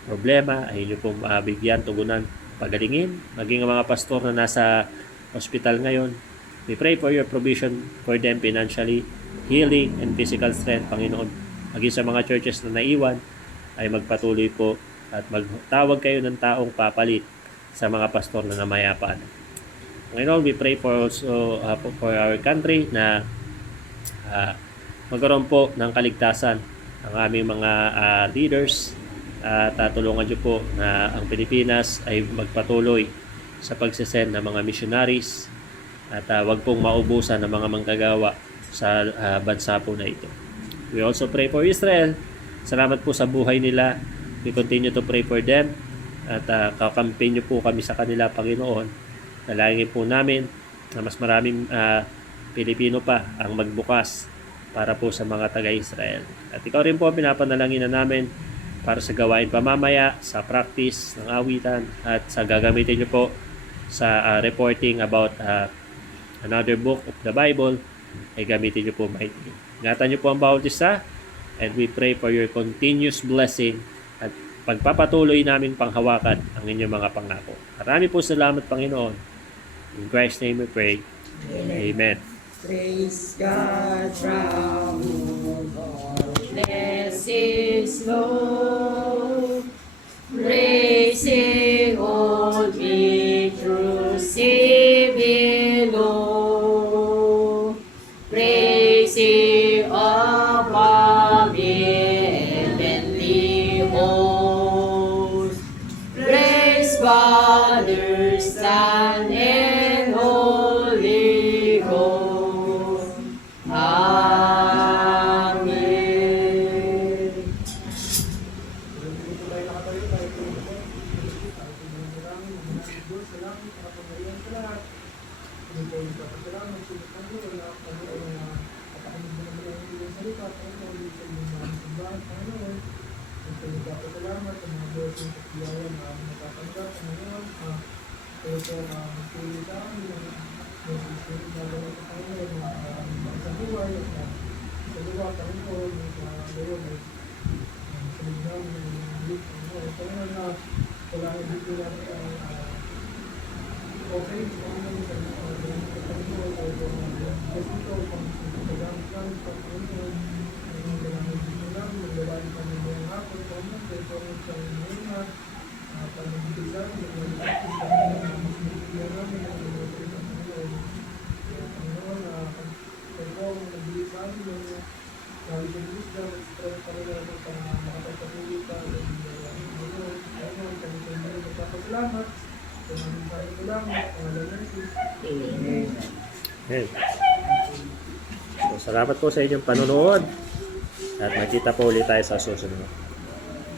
problema, ay inyo pong bigyan, tugunan, pagalingin. Maging ang mga pastor na nasa hospital ngayon, we pray for your provision for them financially, healing, and physical strength, Panginoon. Maging sa mga churches na naiwan, ay magpatuloy po at magtawag kayo ng taong papalit sa mga pastor na namayapaan. Panginoon, we pray for also for our country na magkaroon po ng kaligtasan ang aming mga leaders, at tulungan niyo po na ang Pilipinas ay magpatuloy sa pagsisend ng mga missionaries at wag pong maubusan ng mga manggagawa sa bansa po na ito. We also pray for Israel. Salamat po sa buhay nila. We continue to pray for them at kakampihan niyo po kami sa kanila, Panginoon. Dalangin po namin na mas maraming Pilipino pa ang magbukas para po sa mga taga-Israel. At ikaw rin po pinapanalangin na namin para sa gawain pamamaya, sa practice ng awitan, at sa gagamitin niyo po sa reporting about another book of the Bible, ay gamitin niyo po maigi. Ingatan niyo po ang bawat isa, and we pray for your continuous blessing at pagpapatuloy namin panghawakan ang inyong mga pangako. Marami po salamat, Panginoon. In Christ's name we pray. Amen. Praise God from whom all Blessings flow, praising all me through sea below, praising above the heavenly host, praise Father, Son, and Holy Ghost. Amen. Amen. So, salamat po sa inyong panonood. At magkita po ulit tayo sa susunod.